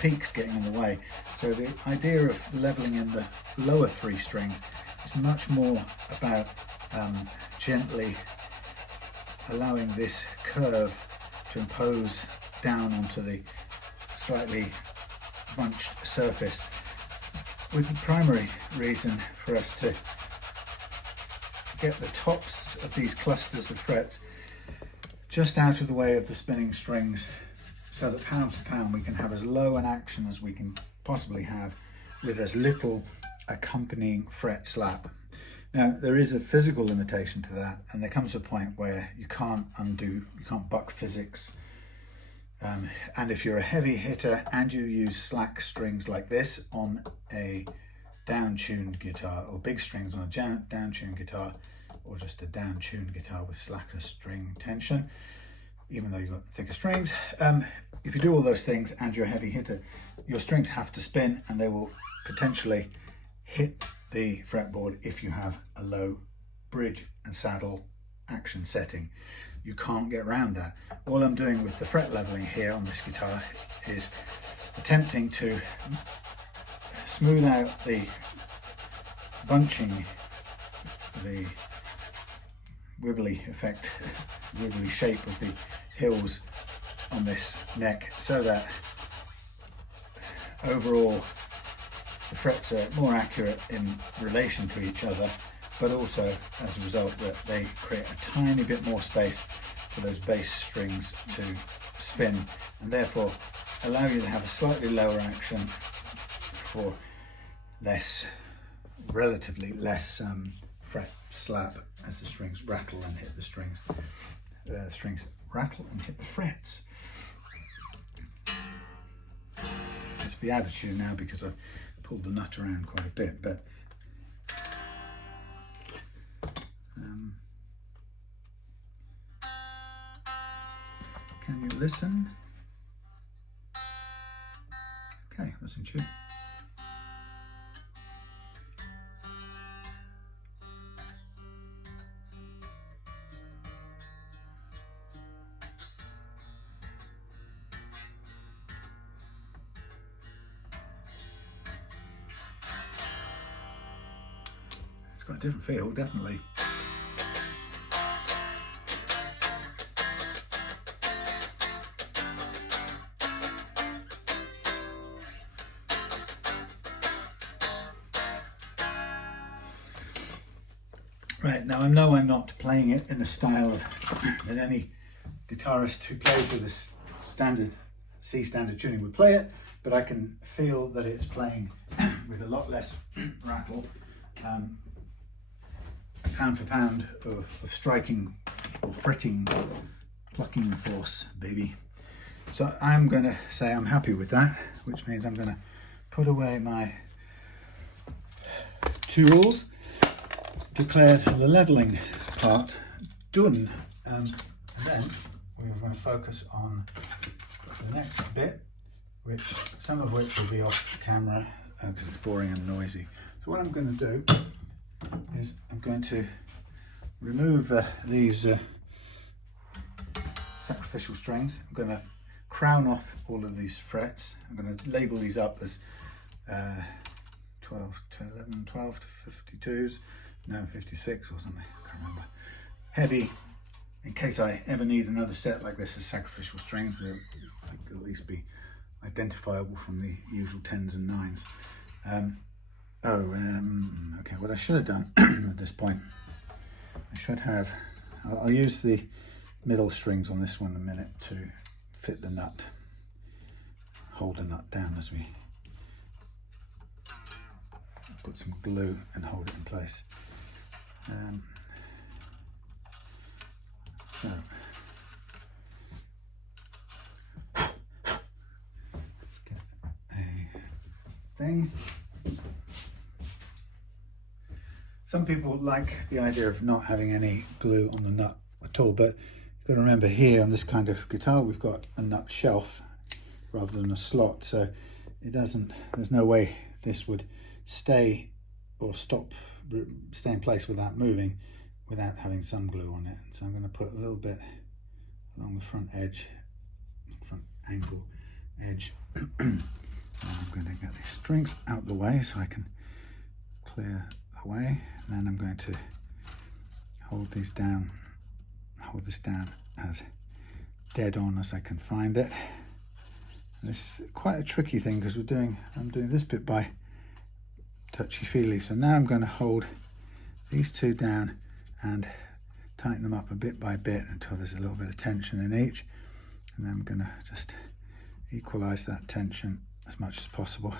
peaks getting in the way. So the idea of leveling in the lower 3 strings is much more about gently allowing this curve to impose down onto the slightly bunched surface, with the primary reason for us to get the tops of these clusters of frets just out of the way of the spinning strings, so that pound for pound we can have as low an action as we can possibly have with as little accompanying fret slap. Now, there is a physical limitation to that, and there comes a point where you can't buck physics. And if you're a heavy hitter and you use slack strings like this on a down-tuned guitar, or big strings on a down-tuned guitar, or just a down-tuned guitar with slacker string tension, even though you've got thicker strings, if you do all those things and you're a heavy hitter, your strings have to spin and they will potentially hit the fretboard if you have a low bridge and saddle action setting. You can't get around that. All I'm doing with the fret leveling here on this guitar is attempting to smooth out the bunching, the wibbly effect, wibbly shape of the hills on this neck, so that overall the frets are more accurate in relation to each other, but also as a result that they create a tiny bit more space for those bass strings to spin, and therefore allow you to have a slightly lower action for relatively less fret slap as the strings rattle and hit the strings. The strings rattle and hit the frets. It's the attitude now because I've pulled the nut around quite a bit, but can you listen? Okay, that's in tune. It's got a different feel, definitely. Right, now I know I'm not playing it in the style that any guitarist who plays with a standard C standard tuning would play it, but I can feel that it's playing with a lot less rattle, pound for pound of striking or fretting, plucking the force, baby. So I'm going to say I'm happy with that, which means I'm going to put away my tools, declare the leveling part done, and then we're going to focus on the next bit, some of which will be off camera because it's boring and noisy. So what I'm going to do is I'm going to remove these sacrificial strings. I'm going to crown off all of these frets. I'm going to label these up as 12 to 11, 12 to 52s, no 56 or something, I can't remember. Heavy, in case I ever need another set like this as sacrificial strings, they'll at least be identifiable from the usual 10s and 9s. Okay, what I should have done at this point, I should have, I'll use the middle strings on this one in a minute to fit the nut, hold the nut down as we put some glue and hold it in place. So let's get a thing. Some people like the idea of not having any glue on the nut at all, but you've got to remember here on this kind of guitar we've got a nut shelf rather than a slot, so it doesn't, there's no way this would stay or stay in place without moving without having some glue on it. So I'm going to put a little bit along the front edge, front angle edge. And I'm going to get these strings out the way so I can clear away. And then I'm going to hold this down as dead on as I can find it. And this is quite a tricky thing because I'm doing this bit by touchy-feely. So now I'm going to hold these two down and tighten them up a bit by bit until there's a little bit of tension in each, and then I'm going to just equalize that tension as much as possible.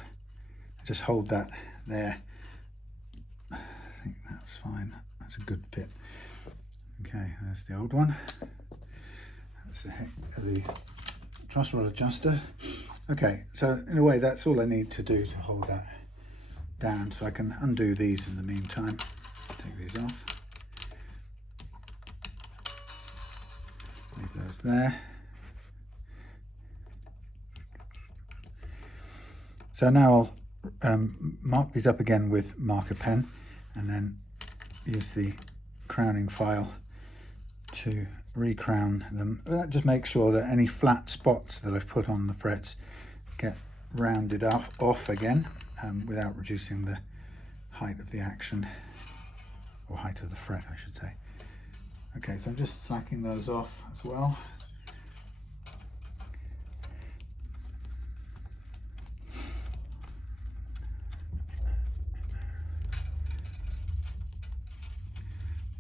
Just hold that there. I think that's fine. That's a good fit. Okay, there's the old one. That's the truss rod adjuster. Okay, so in a way that's all I need to do to hold that down, so I can undo these in the meantime. Take these off. Leave those there. So now I'll mark these up again with marker pen and then use the crowning file to re-crown them. That just makes sure that any flat spots that I've put on the frets get rounded off again without reducing the height of the action, or height of the fret I should say. Okay, so I'm just slacking those off as well.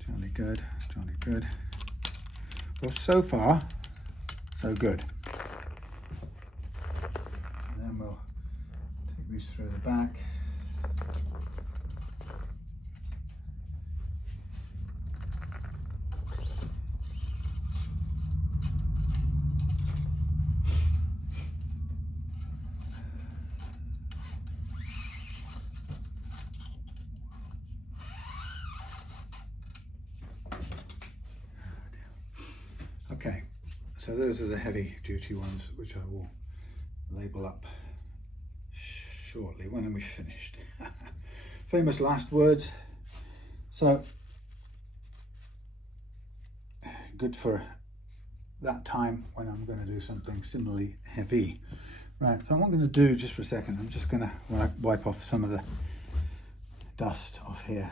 Jolly good, jolly good. Well, so far, so good. And then we'll take these through the back. Okay, so those are the heavy duty ones, which I will label up shortly when we've finished. Famous last words. So good for that time when I'm going to do something similarly heavy. Right, so what I'm going to do just for a second, I'm just going to wipe off some of the dust off here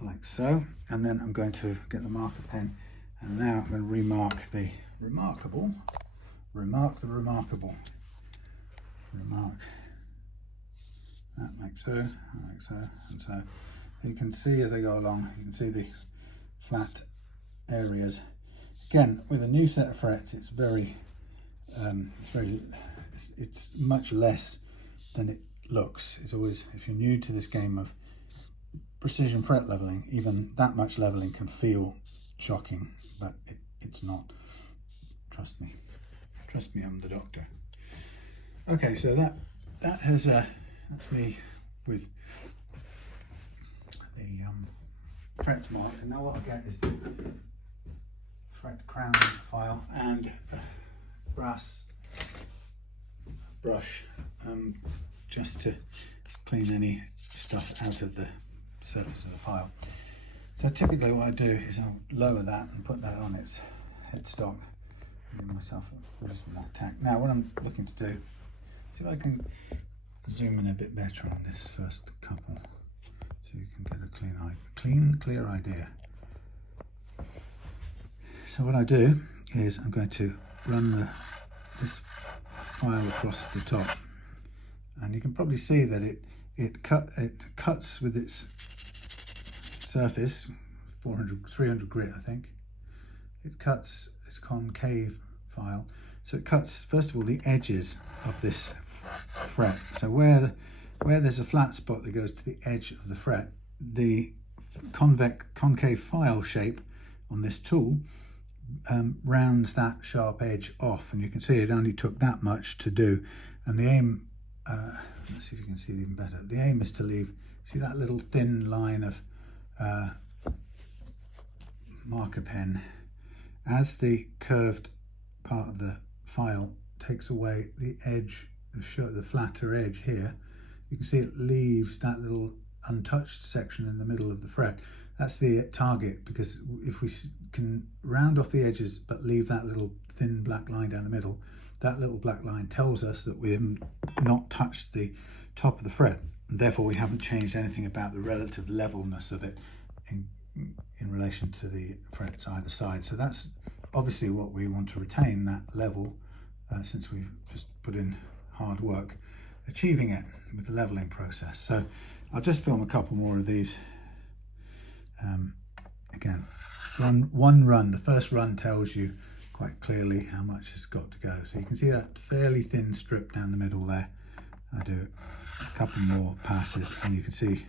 like so, and then I'm going to get the marker pen. And now I'm going to remark the remarkable, remark the remarkable, remark that like so, and so. You can see as I go along, you can see the flat areas. Again, with a new set of frets, it's it's much less than it looks. It's always, if you're new to this game of precision fret leveling, even that much leveling can feel shocking, but it's not. Trust me, I'm the doctor. Okay, so that has that's me with the frets marked, and now what I get is the fret crowning file and a brass brush, just to clean any stuff out of the surface of the file. So typically what I do is I'll lower that and put that on its headstock and give myself a reasonable tack. Now what I'm looking to do, see if I can zoom in a bit better on this first couple so you can get a clear idea. So what I do is I'm going to run this file across the top, and you can probably see that it cuts with its surface, 300 grit I think. It cuts, it's concave file, so it cuts first of all the edges of this fret. So where there's a flat spot that goes to the edge of the fret, the concave file shape on this tool rounds that sharp edge off, and you can see it only took that much to do. And the aim, let's see if you can see it even better, the aim is to leave, see that little thin line of marker pen, as the curved part of the file takes away the edge, the flatter edge here, you can see it leaves that little untouched section in the middle of the fret, That's the target, because if we can round off the edges but leave that little thin black line down the middle, that little black line tells us that we've not touched the top of the fret, and therefore we haven't changed anything about the relative levelness of it in relation to the frets either side. So that's obviously what we want to retain, that level, since we've just put in hard work achieving it with the leveling process. So I'll just film a couple more of these. Again, one run, the first run tells you quite clearly how much has got to go. So you can see that fairly thin strip down the middle there. I do a couple more passes and you can see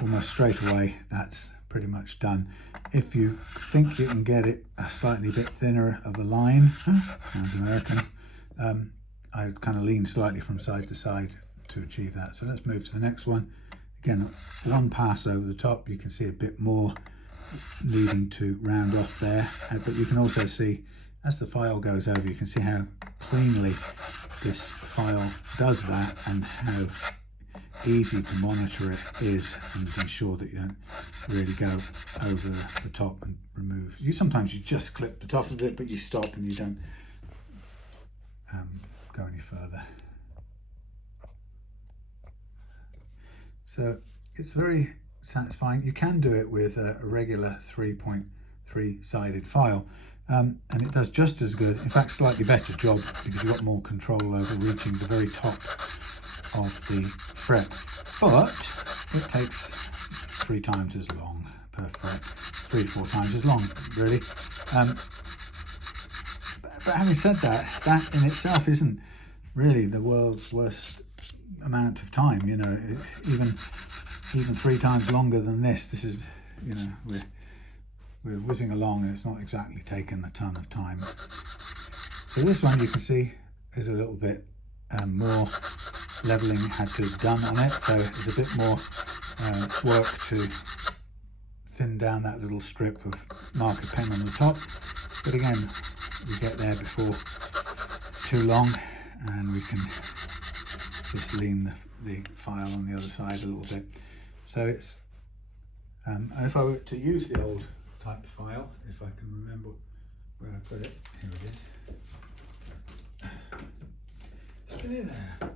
almost straight away that's pretty much done. If you think you can get it a slightly bit thinner of a line, sounds American, I kind of lean slightly from side to side to achieve that. So let's move to the next one. Again, one pass over the top, you can see a bit more needing to round off there, but you can also see as the file goes over, you can see how cleanly this file does that and how easy to monitor it is, and ensure that you don't really go over the top and remove. Sometimes you just clip the top of it, but you stop and you don't go any further. So it's very satisfying. You can do it with a regular 3.3 sided file, and it does just as good, in fact slightly better job, because you've got more control over reaching the very top of the fret, but it takes 3 times as long per fret, 3 to 4 times as long really. But having said that, that in itself isn't really the world's worst amount of time, you know. Even 3 times longer than this is, you know, we're whizzing along and it's not exactly taken a ton of time. So this one you can see is a little bit more leveling had to be done on it, so there's a bit more work to thin down that little strip of marker pen on the top, but again we get there before too long, and we can just lean the file on the other side a little bit. So it's and if I were to use the old type file, if I can remember where I put it, here it is. Stay there.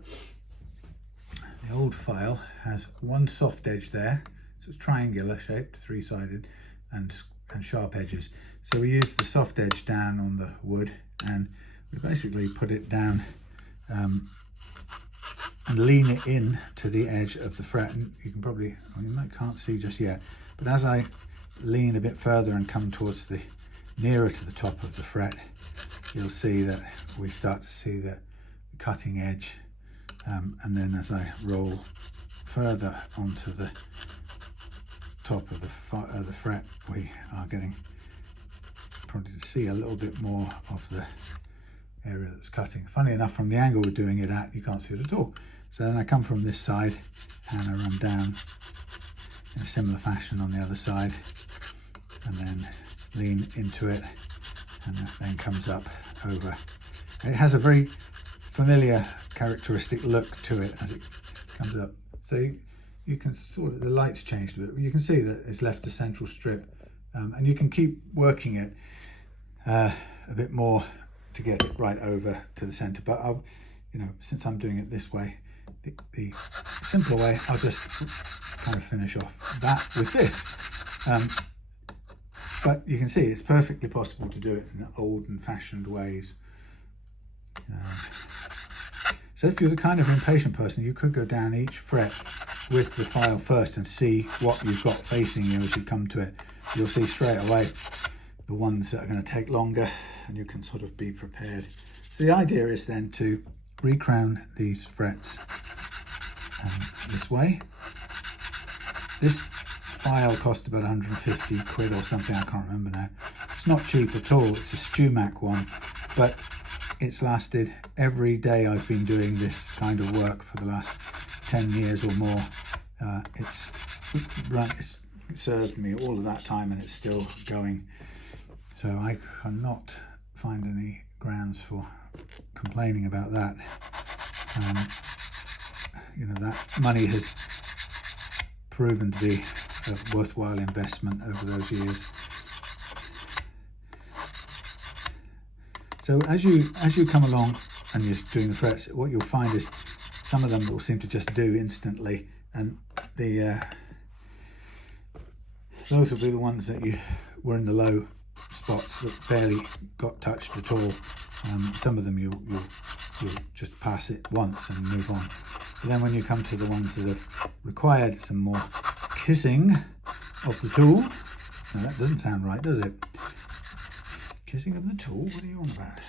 The old file has one soft edge there, so it's triangular shaped, 3-sided, and sharp edges. So we use the soft edge down on the wood, and we basically put it down and lean it in to the edge of the fret. And you can probably, well, you can't see just yet, but as I lean a bit further and come towards the nearer to the top of the fret, you'll see that we start to see the cutting edge, and then as I roll further onto the top of the fret, we are getting probably to see a little bit more of the area that's cutting. Funny enough, from the angle we're doing it at, you can't see it at all. So then I come from this side and I run down in a similar fashion on the other side, and then lean into it, and that then comes up over. It has a very familiar characteristic look to it as it comes up. So you can sort of, the light's changed a bit, you can see that it's left a central strip, and you can keep working it a bit more to get it right over to the center. But I'll, you know, since I'm doing it this way, the simpler way, I'll just kind of finish off that with this. But you can see it's perfectly possible to do it in old and fashioned ways. So if you're the kind of impatient person, you could go down each fret with the file first and see what you've got facing you as you come to it. You'll see straight away the ones that are going to take longer, and you can sort of be prepared. So the idea is then to recrown these frets this way. This file cost about 150 quid or something, I can't remember now. It's not cheap at all, it's a StuMac one, but it's lasted every day I've been doing this kind of work for the last 10 years or more. It's served me all of that time, and it's still going. So I cannot find any grounds for complaining about that. You know, that money has proven to be a worthwhile investment over those years. So as you come along and you're doing the frets, what you'll find is some of them will seem to just do instantly, and those will be the ones that you were in the low spots that barely got touched at all. Some of them you'll just pass it once and move on. But then when you come to the ones that have required some more kissing of the tool, now that doesn't sound right, does it? Kissing of the tool? What are you on about?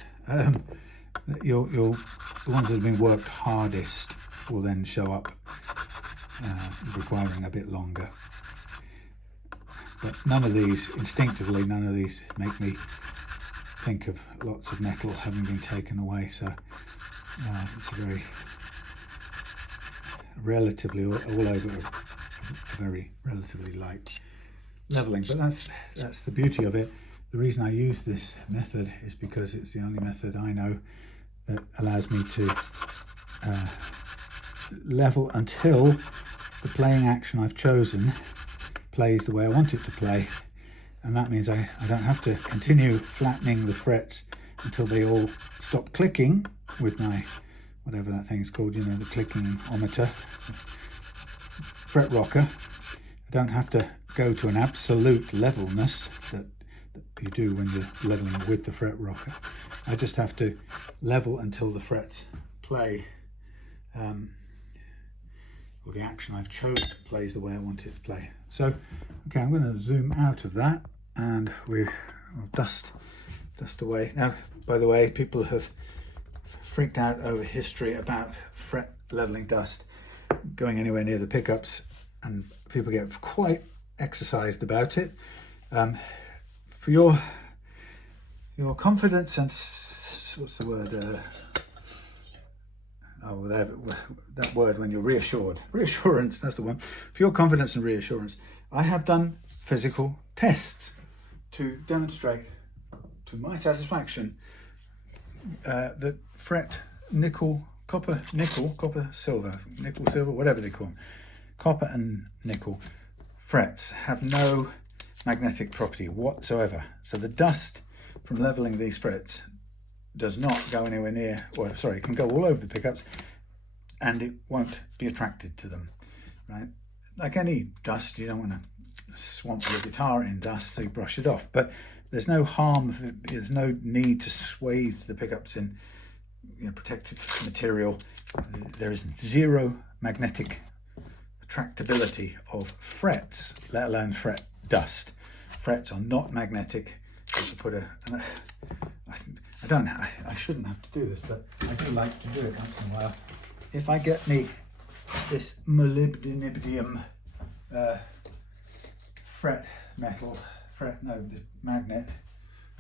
The ones that have been worked hardest will then show up requiring a bit longer. But none of these, instinctively, none of these make me think of lots of metal having been taken away. So it's a very relatively all over a very relatively light leveling. But that's the beauty of it. The reason I use this method is because it's the only method I know that allows me to level until the playing action I've chosen plays the way I want it to play, and that means I don't have to continue flattening the frets until they all stop clicking with my, whatever that thing's called, you know, the clicking-ometer, fret rocker. I don't have to go to an absolute levelness that you do when you're leveling with the fret rocker. I just have to level until the frets play, or the action I've chosen plays the way I want it to play. So, okay, I'm going to zoom out of that, and we'll dust away. Now, by the way, people have freaked out over history about fret leveling dust going anywhere near the pickups, and people get quite exercised about it. For your confidence and what's the word? That word when you're reassured. Reassurance, that's the one. For your confidence and reassurance, I have done physical tests to demonstrate, to my satisfaction, that fret copper, silver, whatever they call them, copper and nickel frets have no magnetic property whatsoever. So the dust from leveling these frets does not go anywhere near, or sorry, it can go all over the pickups and it won't be attracted to them, right? Like any dust, you don't want to swamp your guitar in dust, so you brush it off. But there's no harm, there's no need to swathe the pickups in, you know, protective material. There is zero magnetic attractability of frets, let alone fret dust. Frets are not magnetic. To put I shouldn't have to do this, but I do like to do it once in a while. If I get me this molybdenum magnet,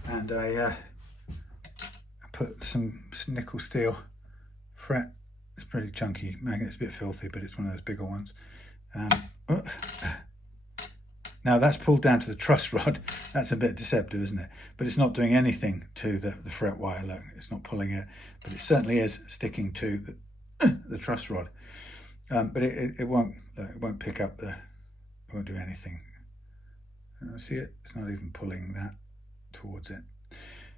and I put some nickel steel fret. It's pretty chunky magnet. It's a bit filthy, but it's one of those bigger ones. Now that's pulled down to the truss rod. That's a bit deceptive, isn't it? But it's not doing anything to the fret wire. Look, it's not pulling it, but it certainly is sticking to the truss rod. But it won't pick up it won't do anything. See it? It's not even pulling that towards it.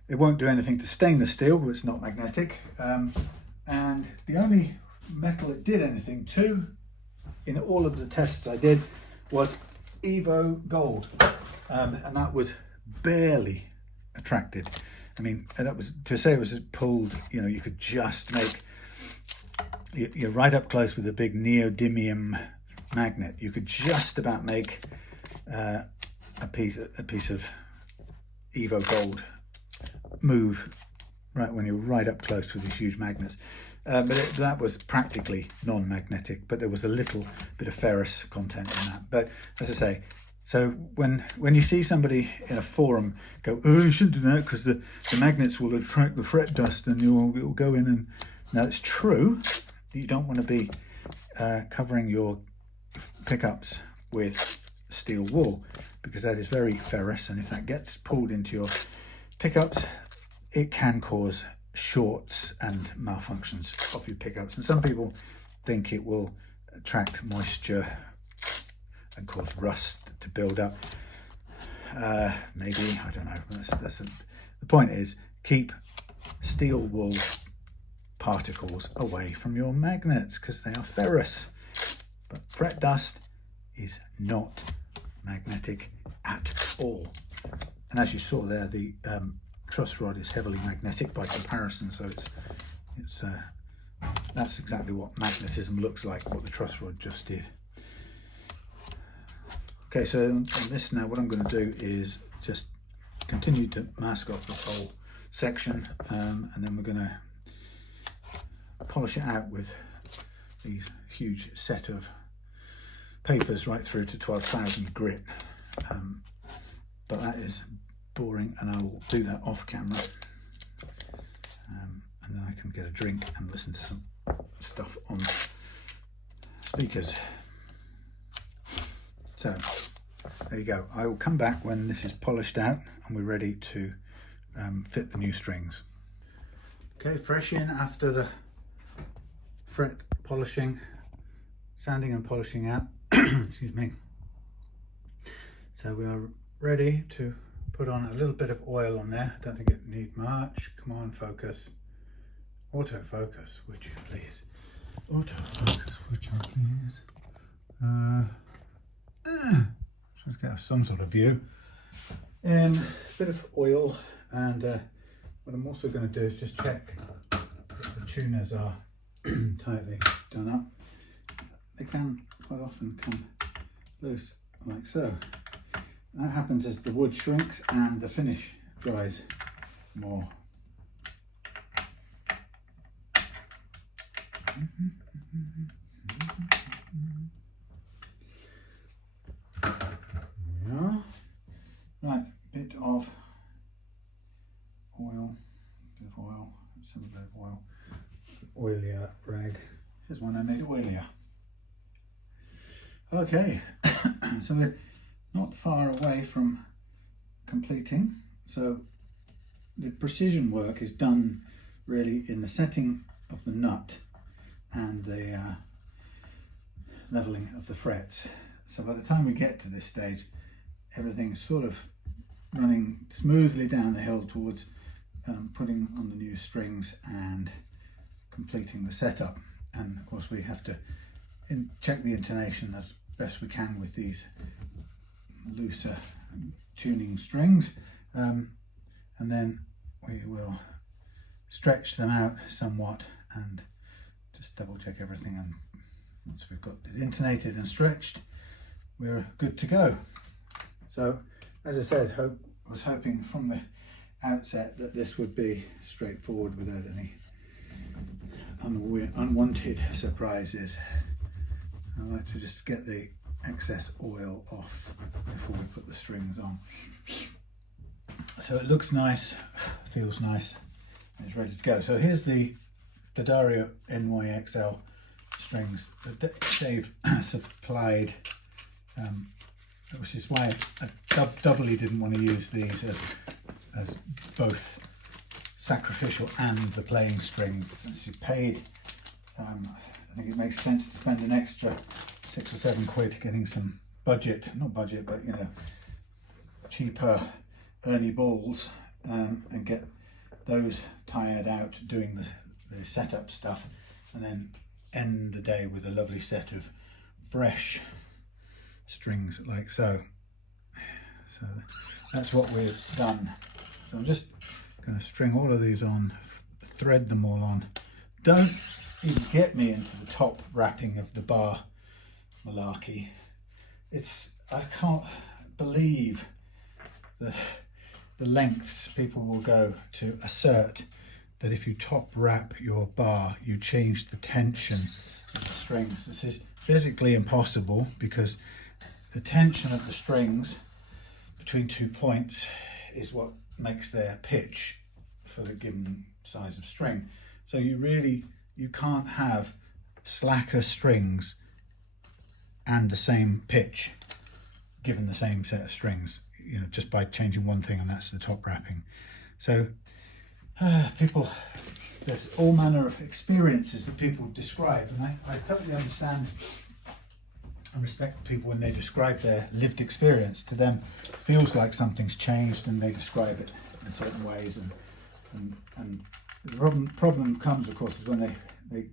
It won't do anything to stainless steel, but it's not magnetic. And the only metal it did anything to in all of the tests I did was Evo Gold, and that was barely attracted. I mean, that was, to say it was pulled, you know, you could just make, you're right up close with a big neodymium magnet, you could just about make a piece of Evo Gold move right when you're right up close with these huge magnets. But that was practically non-magnetic, but there was a little bit of ferrous content in that. But as I say, so when you see somebody in a forum go, oh, you shouldn't do that because the magnets will attract the fret dust and you'll go in and... Now it's true that you don't want to be covering your pickups with steel wool, because that is very ferrous, and if that gets pulled into your pickups, it can cause shorts and malfunctions of your pickups. And some people think it will attract moisture and cause rust to build up. Maybe, I don't know. The point is, keep steel wool particles away from your magnets because they are ferrous. But fret dust is not magnetic at all. And as you saw there, the truss rod is heavily magnetic by comparison, so that's exactly what magnetism looks like, what the truss rod just did. Okay, so on this now, what I'm going to do is just continue to mask off the whole section, and then we're going to polish it out with these huge set of papers right through to 12,000 grit. But that is boring, and I will do that off camera, and then I can get a drink and listen to some stuff on speakers. So there you go. I will come back when this is polished out and we're ready to fit the new strings. Okay, fresh in after the fret polishing, sanding and polishing out. Excuse me. So we are ready to put on a little bit of oil on there. I don't think it needs much. Come on, focus. Autofocus, would you please? Autofocus, would you please? Let's get some sort of view. And a bit of oil, and what I'm also going to do is just check if the tuners are tightly done up. They can quite often come loose like so. That happens as the wood shrinks and the finish dries more. Yeah. Right, bit of oil, some bit of oil, oilier rag. Here's one I made oilier. Okay, so we're not far away from completing. So the precision work is done really in the setting of the nut and the leveling of the frets. So by the time we get to this stage, everything's sort of running smoothly down the hill towards putting on the new strings and completing the setup. And of course we have to check the intonation as best we can with these looser tuning strings, and then we will stretch them out somewhat and just double check everything, and once we've got it intonated and stretched, we're good to go. So as I said, I was hoping from the outset that this would be straightforward without any unwanted surprises. I like to just get the excess oil off before we put the strings on. So it looks nice, feels nice, and it's ready to go. So here's the Dario NYXL strings that Dave supplied, which is why I doubly didn't want to use these as both sacrificial and the playing strings. Since you paid, I think it makes sense to spend an extra £6 or £7 getting some not budget, but you know, cheaper Ernie balls, and get those tired out doing the setup stuff, and then end the day with a lovely set of fresh strings like so. So that's what we've done. So I'm just going to string all of these on, thread them all on. Don't even get me into the top wrapping of the bar malarkey. I can't believe the lengths people will go to assert that if you top wrap your bar, you change the tension of the strings. This is physically impossible because the tension of the strings between 2 points is what makes their pitch for the given size of string. So you can't have slacker strings and the same pitch given the same set of strings, you know, just by changing one thing, and that's the top wrapping. So there's all manner of experiences that people describe, and I totally understand I respect people when they describe their lived experience. To them, it feels like something's changed, and they describe it in certain ways. And the problem comes, of course, is when they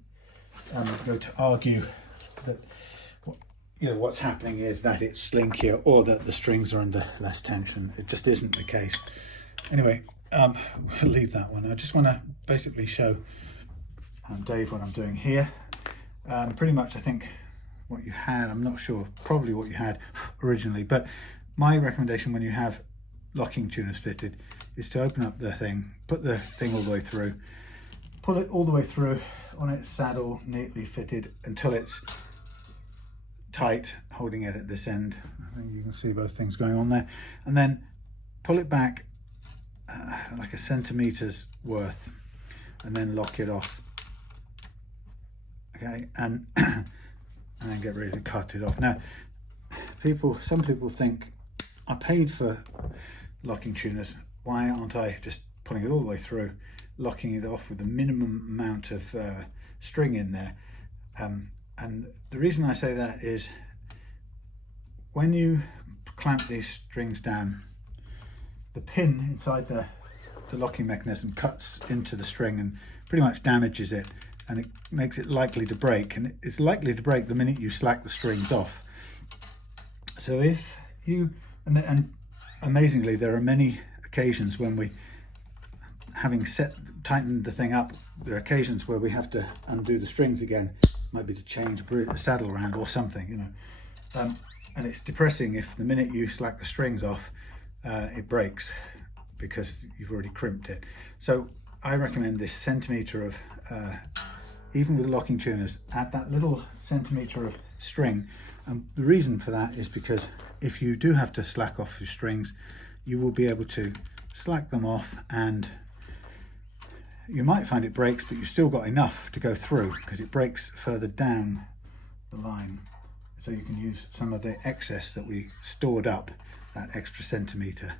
go to argue that what's happening is that it's slinkier or that the strings are under less tension. It just isn't the case. Anyway, we'll leave that one. I just want to basically show Dave what I'm doing here. Pretty much, I think what you had, I'm not sure, probably what you had originally, but my recommendation when you have locking tuners fitted is to open up the thing, put the thing all the way through, pull it all the way through on its saddle, neatly fitted until it's tight, holding it at this end. I think you can see both things going on there, and then pull it back like a centimetre's worth, and then lock it off. Okay, and then get ready to cut it off. Now, some people think, I paid for locking tuners, why aren't I just pulling it all the way through, locking it off with the minimum amount of string in there? And the reason I say that is when you clamp these strings down, the pin inside the locking mechanism cuts into the string and pretty much damages it, and it makes it likely to break, and it's likely to break the minute you slack the strings off. So if you, and amazingly, there are many occasions when we, having tightened the thing up, there are occasions where we have to undo the strings again, maybe to change a saddle around or something, and it's depressing if the minute you slack the strings off, it breaks because you've already crimped it. So I recommend this centimetre of, even with locking tuners, add that little centimetre of string. And the reason for that is because if you do have to slack off your strings, you will be able to slack them off, and you might find it breaks, but you've still got enough to go through because it breaks further down the line. So you can use some of the excess that we stored up, that extra centimetre,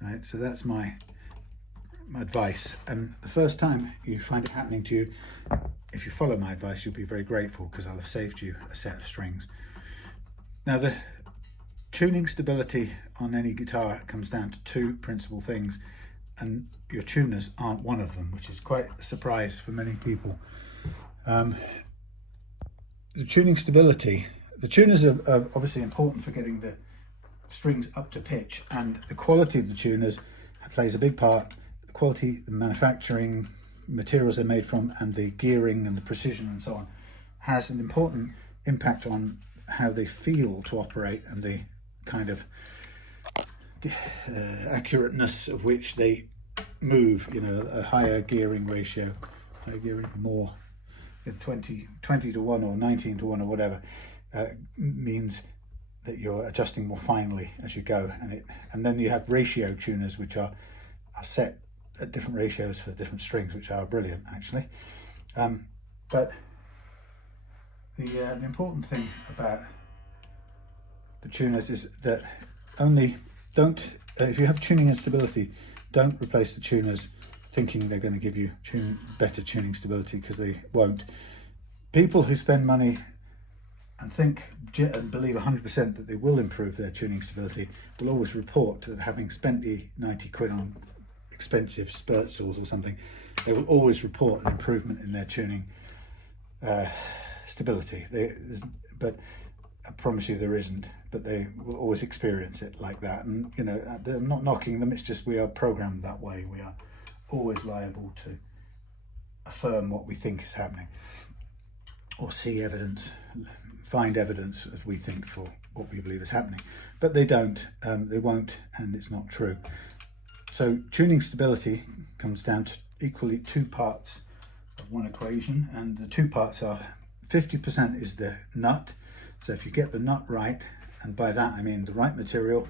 right? So that's my advice. And the first time you find it happening to you, if you follow my advice, you'll be very grateful because I'll have saved you a set of strings. Now, the tuning stability on any guitar comes down to two principal things, and your tuners aren't one of them, which is quite a surprise for many people. The tuning stability, the tuners are obviously important for getting the strings up to pitch, and the quality of the tuners plays a big part. The quality, the manufacturing, materials they're made from, and the gearing and the precision and so on has an important impact on how they feel to operate and the kind of accurateness of which they move. A higher gearing ratio, more 20 to 1 or 19 to 1 or whatever, means that you're adjusting more finely as you go, and then you have ratio tuners which are set at different ratios for different strings, which are brilliant actually. But the important thing about the tuners is that if you have tuning instability, don't replace the tuners thinking they're going to give you better tuning stability, because they won't. People who spend money and believe 100% that they will improve their tuning stability will always report that having spent the 90 quid on expensive spurt saws or something, they will always report an improvement in their tuning stability. But I promise you there isn't, but they will always experience it like that. And I'm not knocking them, it's just we are programmed that way. We are always liable to affirm what we think is happening, or see evidence, find evidence as we think for what we believe is happening. But they don't, they won't, and it's not true. So tuning stability comes down to equally two parts of one equation, and the two parts are 50% is the nut. So if you get the nut right, and by that I mean the right material,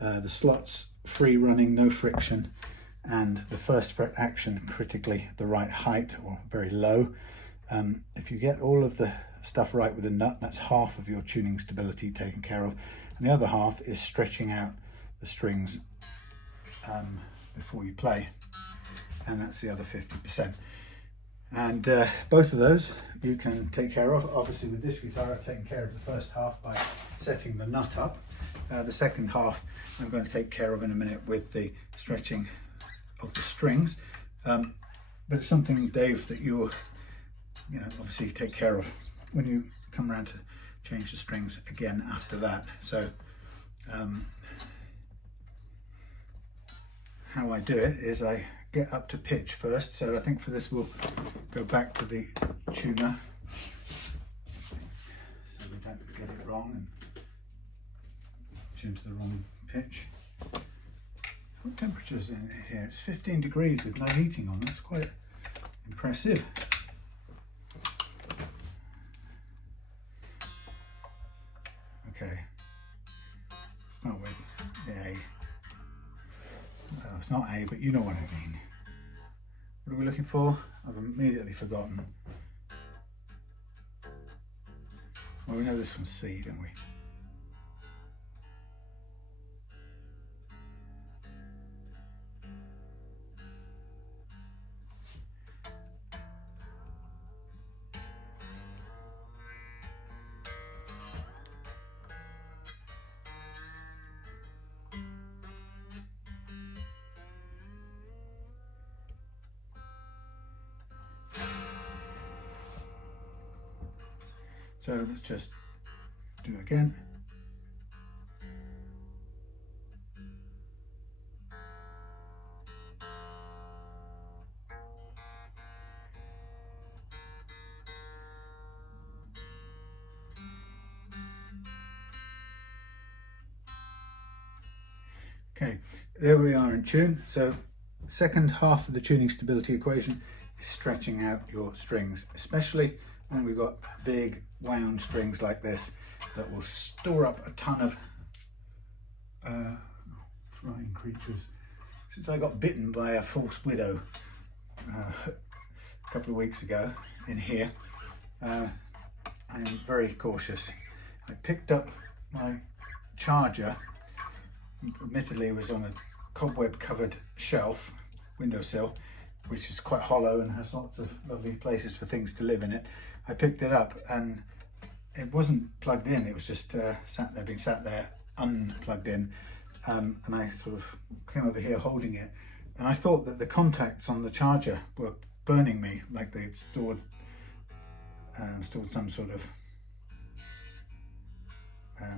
the slots free running, no friction, and the first fret action critically the right height or very low. If you get all of the stuff right with the nut, that's half of your tuning stability taken care of, and the other half is stretching out the strings before you play, and that's the other 50%. And both of those you can take care of. Obviously with this guitar I've taken care of the first half by setting the nut up. The second half I'm going to take care of in a minute with the stretching of the strings. But it's something, Dave, that you'll obviously take care of when you come around to change the strings again after that. So how I do it is I get up to pitch first. So I think for this we'll go back to the tuner so we don't get it wrong and tune to the wrong pitch. What temperature is in here? It's 15 degrees with no heating on. That's quite impressive. Okay, start with the A. No, it's not A, but you know what I mean. What are we looking for? I've immediately forgotten. Well, we know this one's C, don't we? So let's just do it again. Okay, there we are in tune. So second half of the tuning stability equation is stretching out your strings, especially when we've got big wound strings like this that will store up a ton of flying creatures. Since I got bitten by a false widow a couple of weeks ago in here, I'm very cautious. I picked up my charger. Admittedly it was on a cobweb covered shelf, windowsill, which is quite hollow and has lots of lovely places for things to live in it. I picked it up and it wasn't plugged in, it was just being sat there unplugged in, and I sort of came over here holding it, and I thought that the contacts on the charger were burning me, like they'd stored some sort of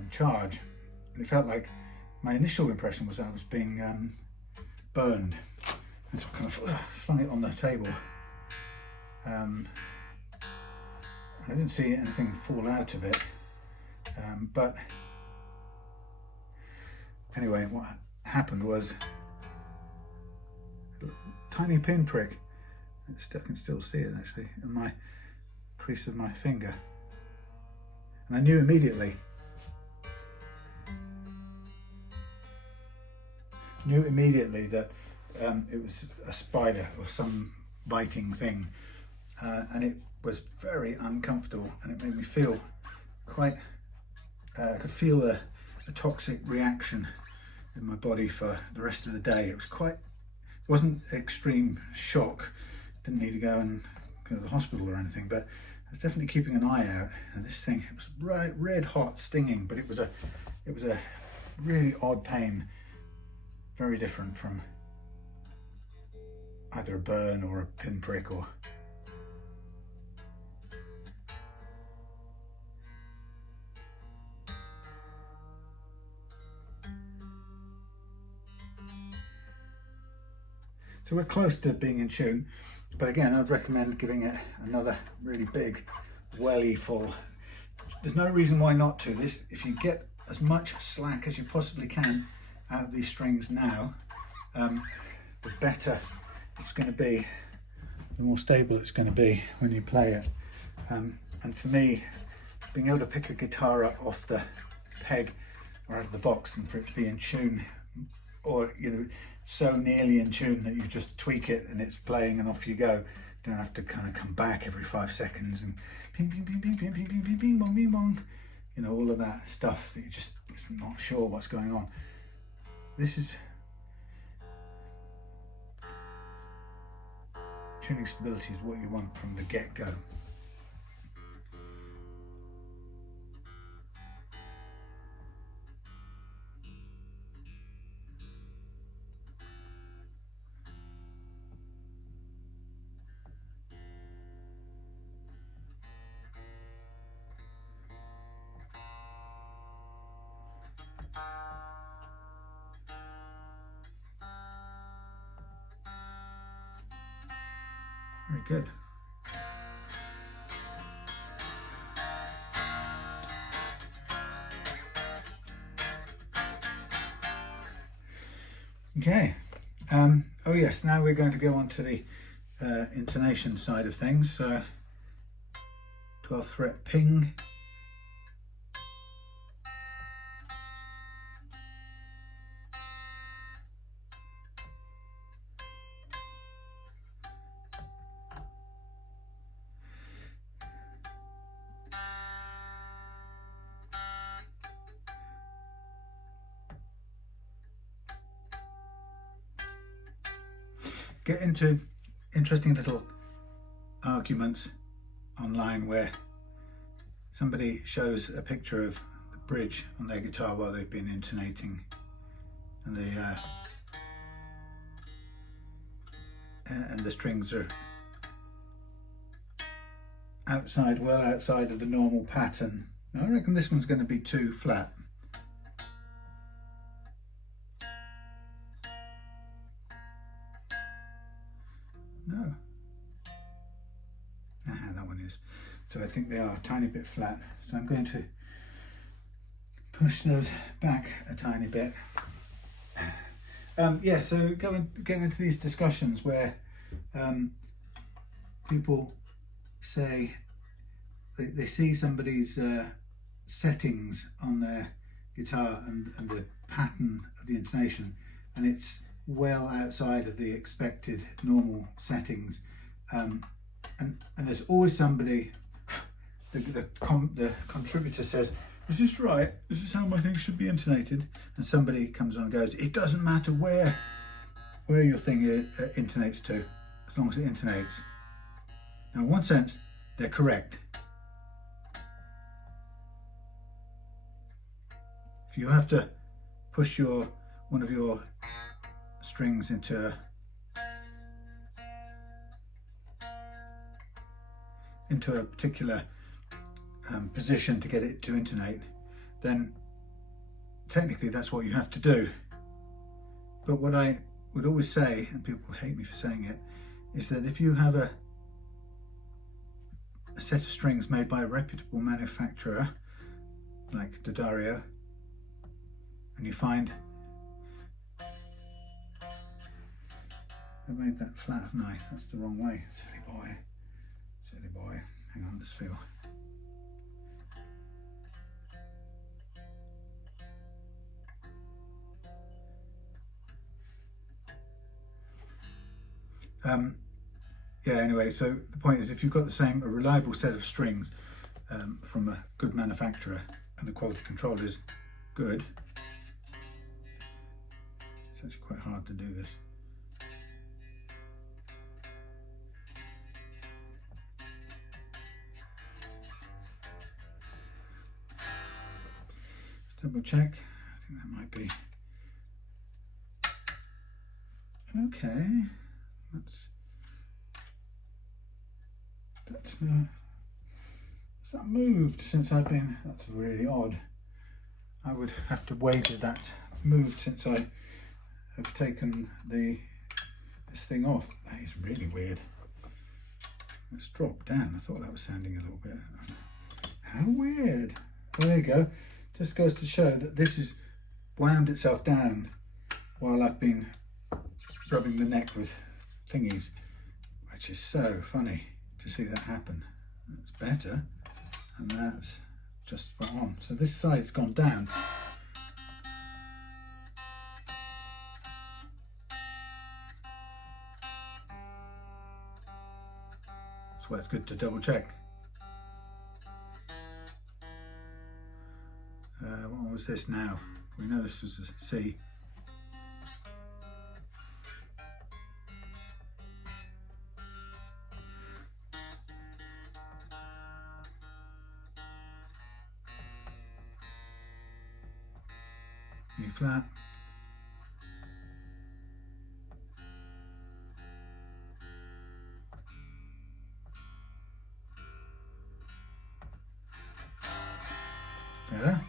charge, and it felt like my initial impression was that I was being burned, and so I kind of flung it on the table. I didn't see anything fall out of it, but anyway, what happened was a tiny pinprick. I can still see it actually in my crease of my finger, and I knew immediately that it was a spider or some biting thing, and it was very uncomfortable, and it made me feel quite, I could feel a toxic reaction in my body for the rest of the day. It wasn't extreme shock, didn't need to go and go to the hospital or anything, but I was definitely keeping an eye out, and this thing, it was red hot stinging, but it was a really odd pain, very different from either a burn or a pinprick or so we're close to being in tune, but again I'd recommend giving it another really big welly full. There's no reason why not to. This, if you get as much slack as you possibly can out of these strings now, the better it's going to be, the more stable it's going to be when you play it. And for me, being able to pick a guitar up off the peg or out of the box and for it to be in tune, or so nearly in tune that you just tweak it and it's playing and off you go. You don't have to kind of come back every 5 seconds and ping ping ping ping ping ping ping ping ping bong ping bong, all of that stuff that you're just not sure what's going on. This is tuning stability is what you want from the get-go. Very good. Okay. Oh yes, now we're going to go on to the intonation side of things. So 12th fret ping. Get into interesting little arguments online where somebody shows a picture of the bridge on their guitar while they've been intonating, and the strings are well outside of the normal pattern. Now, I reckon this one's going to be too flat. No. That one is. So I think they are a tiny bit flat. So I'm going to push those back a tiny bit. Yeah, so getting into these discussions where people say they see somebody's settings on their guitar and the pattern of the intonation, and it's well outside of the expected normal settings, and there's always somebody, the contributor says, "Is this right? Is this how my thing should be intonated?" And somebody comes on and goes, "It doesn't matter where your thing intonates to, as long as it intonates." Now, in one sense, they're correct. If you have to push one of your strings into a particular position to get it to intonate, then technically that's what you have to do. But what I would always say, and people hate me for saying it, is that if you have a set of strings made by a reputable manufacturer like D'Addario, and you find they made that flat of 9, that's the wrong way. Silly boy. Hang on, let's feel. Yeah, anyway, so the point is, if you've got a reliable set of strings from a good manufacturer and the quality control is good, it's actually quite hard to do this. Let's double check. I think that might be okay. That's that moved since I've been. That's really odd. I would have to wager that moved since I have taken this thing off. That is really weird. Let's drop down. I thought that was sounding a little bit. How weird. Well, there you go. Just goes to show that this has wound itself down while I've been rubbing the neck with thingies, which is so funny to see that happen. That's better, and that's just spot on. So this side's gone down. That's why it's good to double check. What was this now? We know this was a C. E flat. Better.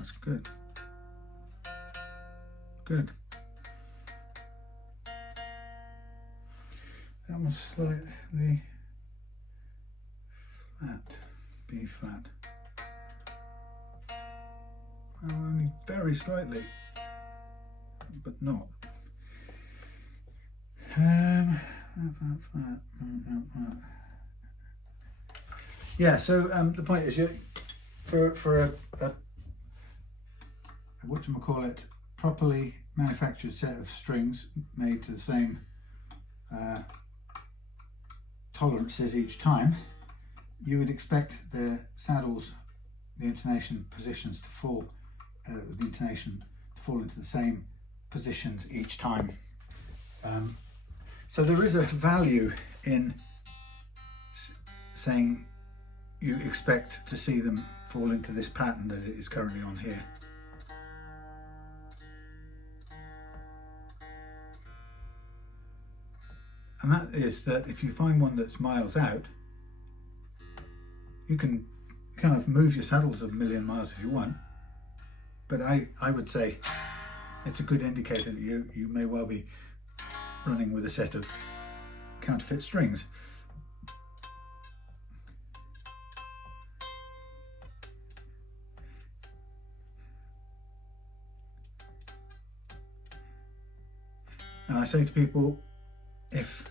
That's good. Good. That was slightly flat, B flat. Well, only very slightly, but not. Yeah, so the point is, for a whatchamacallit, properly manufactured set of strings made to the same tolerances each time, you would expect the saddles, the intonation positions to fall, into the same positions each time. So there is a value in saying you expect to see them fall into this pattern that it is currently on here. And that is that if you find one that's miles out, you can kind of move your saddles a million miles if you want, but I would say it's a good indicator that you may well be running with a set of counterfeit strings. And I say to people, if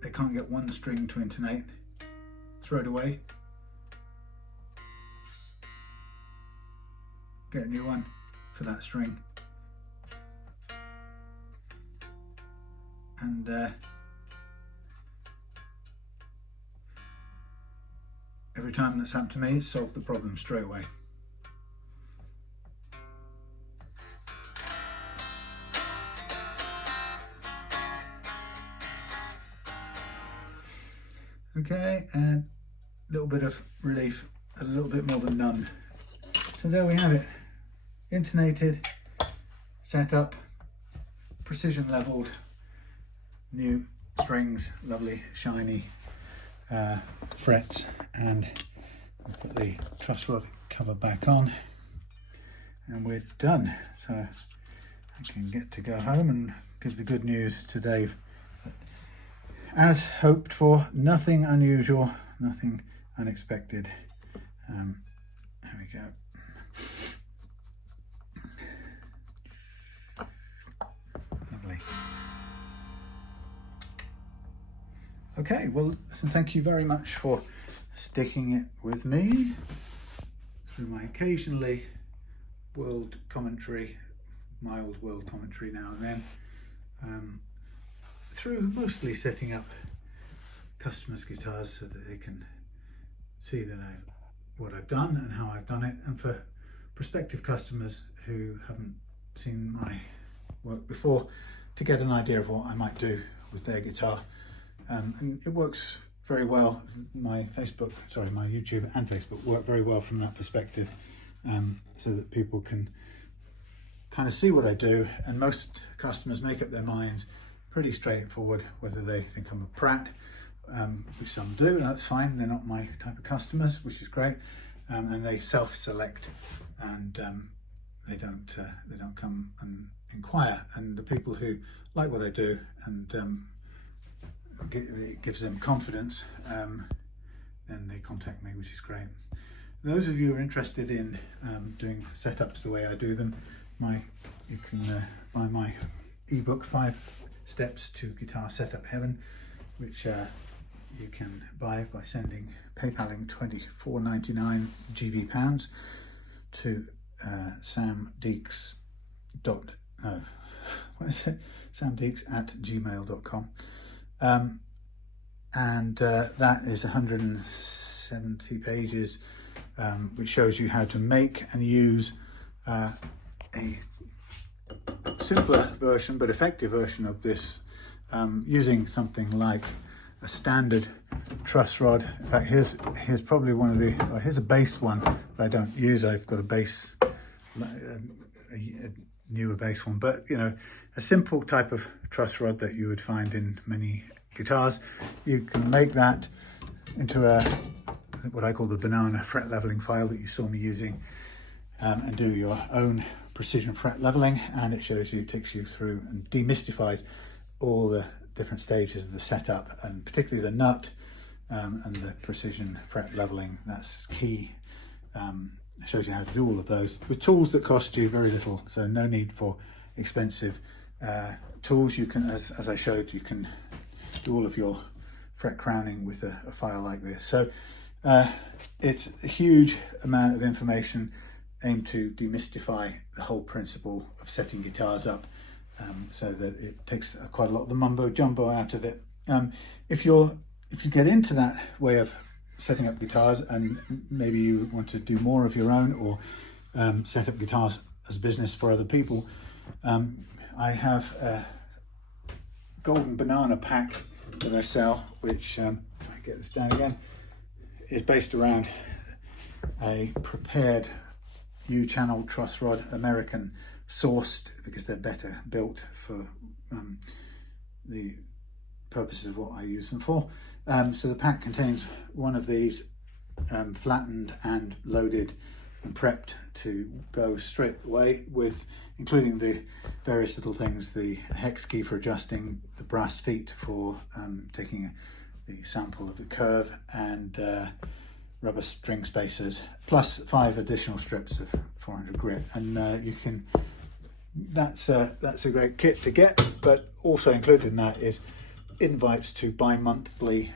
they can't get one string to intonate, throw it away. Get a new one for that string. And every time that's happened to me, it's solved the problem straight away. Okay, and a little bit of relief, a little bit more than none. So there we have it. Intonated, set up, precision leveled, new strings, lovely shiny frets, and I'll put the truss rod cover back on and we're done. So I can get to go home and give the good news to Dave. As hoped for, nothing unusual, nothing unexpected. There we go. Lovely. Okay, well, listen, thank you very much for sticking it with me through my occasionally world commentary, mild world commentary now and then. Through mostly setting up customers' guitars so that they can see that what I've done and how I've done it, and for prospective customers who haven't seen my work before to get an idea of what I might do with their guitar. And it works very well. My YouTube and Facebook work very well from that perspective, so that people can kind of see what I do, and most customers make up their minds pretty straightforward whether they think I'm a prat, which some do. That's fine, they're not my type of customers, which is great, and they self-select, and they don't come and inquire. And the people who like what I do and it gives them confidence, then they contact me, which is great. Those of you who are interested in doing setups the way I do them, you can buy my ebook 5 Steps to Guitar Setup Heaven, which you can buy by PayPaling £24.99 GB pounds to samdeeks samdeeks@gmail.com, and that is 170 pages, which shows you how to make and use a simpler version but effective version of this, using something like a standard truss rod. In fact, here's probably one of the, here's a bass one that I don't use. I've got a bass, a newer bass one, but you know, a simple type of truss rod that you would find in many guitars. You can make that into what I call the banana fret leveling file that you saw me using, and do your own precision fret leveling. And it shows you, it takes you through and demystifies all the different stages of the setup, and particularly the nut and the precision fret leveling. That's key. It shows you how to do all of those with tools that cost you very little, so no need for expensive tools. You can, as I showed, you can do all of your fret crowning with a file like this. So it's a huge amount of information aimed to demystify the whole principle of setting guitars up, so that it takes quite a lot of the mumbo jumbo out of it. If you get into that way of setting up guitars, and maybe you want to do more of your own, or set up guitars as business for other people, I have a golden banana pack that I sell, which, if I get this down again, is based around a prepared U-channel truss rod, American sourced, because they're better built for the purposes of what I use them for. So the pack contains one of these, flattened and loaded and prepped to go straight away, with including the various little things, the hex key for adjusting, the brass feet for taking the sample of the curve, and rubber string spacers, plus 5 additional strips of 400 grit. And you can, that's a great kit to get, but also included in that is invites to bi-monthly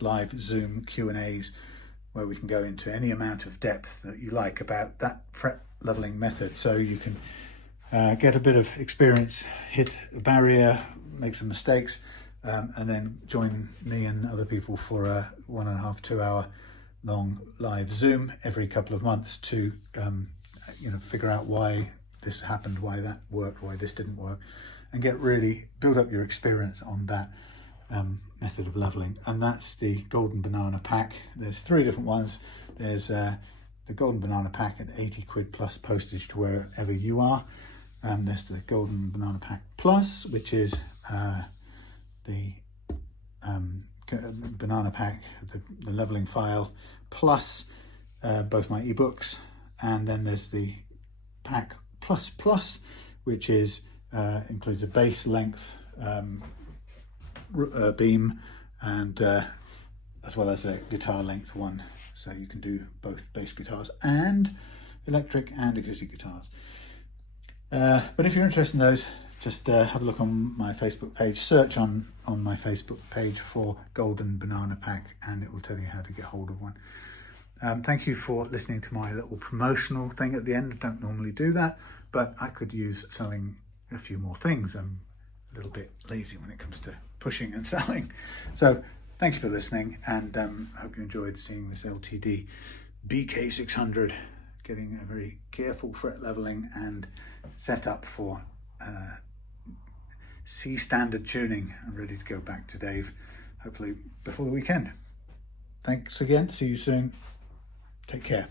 live Zoom Q&As, where we can go into any amount of depth that you like about that fret leveling method. So you can get a bit of experience, hit a barrier, make some mistakes, and then join me and other people for a 1.5 to 2 hour long live Zoom every couple of months to figure out why this happened, why that worked, why this didn't work, and build up your experience on that method of leveling. And that's the golden banana pack. There's 3 different ones. There's the golden banana pack at 80 quid plus postage to wherever you are. There's the golden banana pack plus, which is the banana pack, the leveling file, plus both my ebooks. And then there's the pack plus, which is includes a bass length beam, and as well as a guitar length one, so you can do both bass guitars and electric and acoustic guitars. But if you're interested in those, just have a look on my Facebook page, search on my Facebook page for Golden Banana Pack, and it will tell you how to get hold of one. Thank you for listening to my little promotional thing at the end. I don't normally do that, but I could use selling a few more things. I'm a little bit lazy when it comes to pushing and selling. So thank you for listening, and hope you enjoyed seeing this LTD BK 600, getting a very careful fret leveling and set up for C standard tuning. I'm ready to go back to Dave, hopefully before the weekend. Thanks again. See you soon. Take care.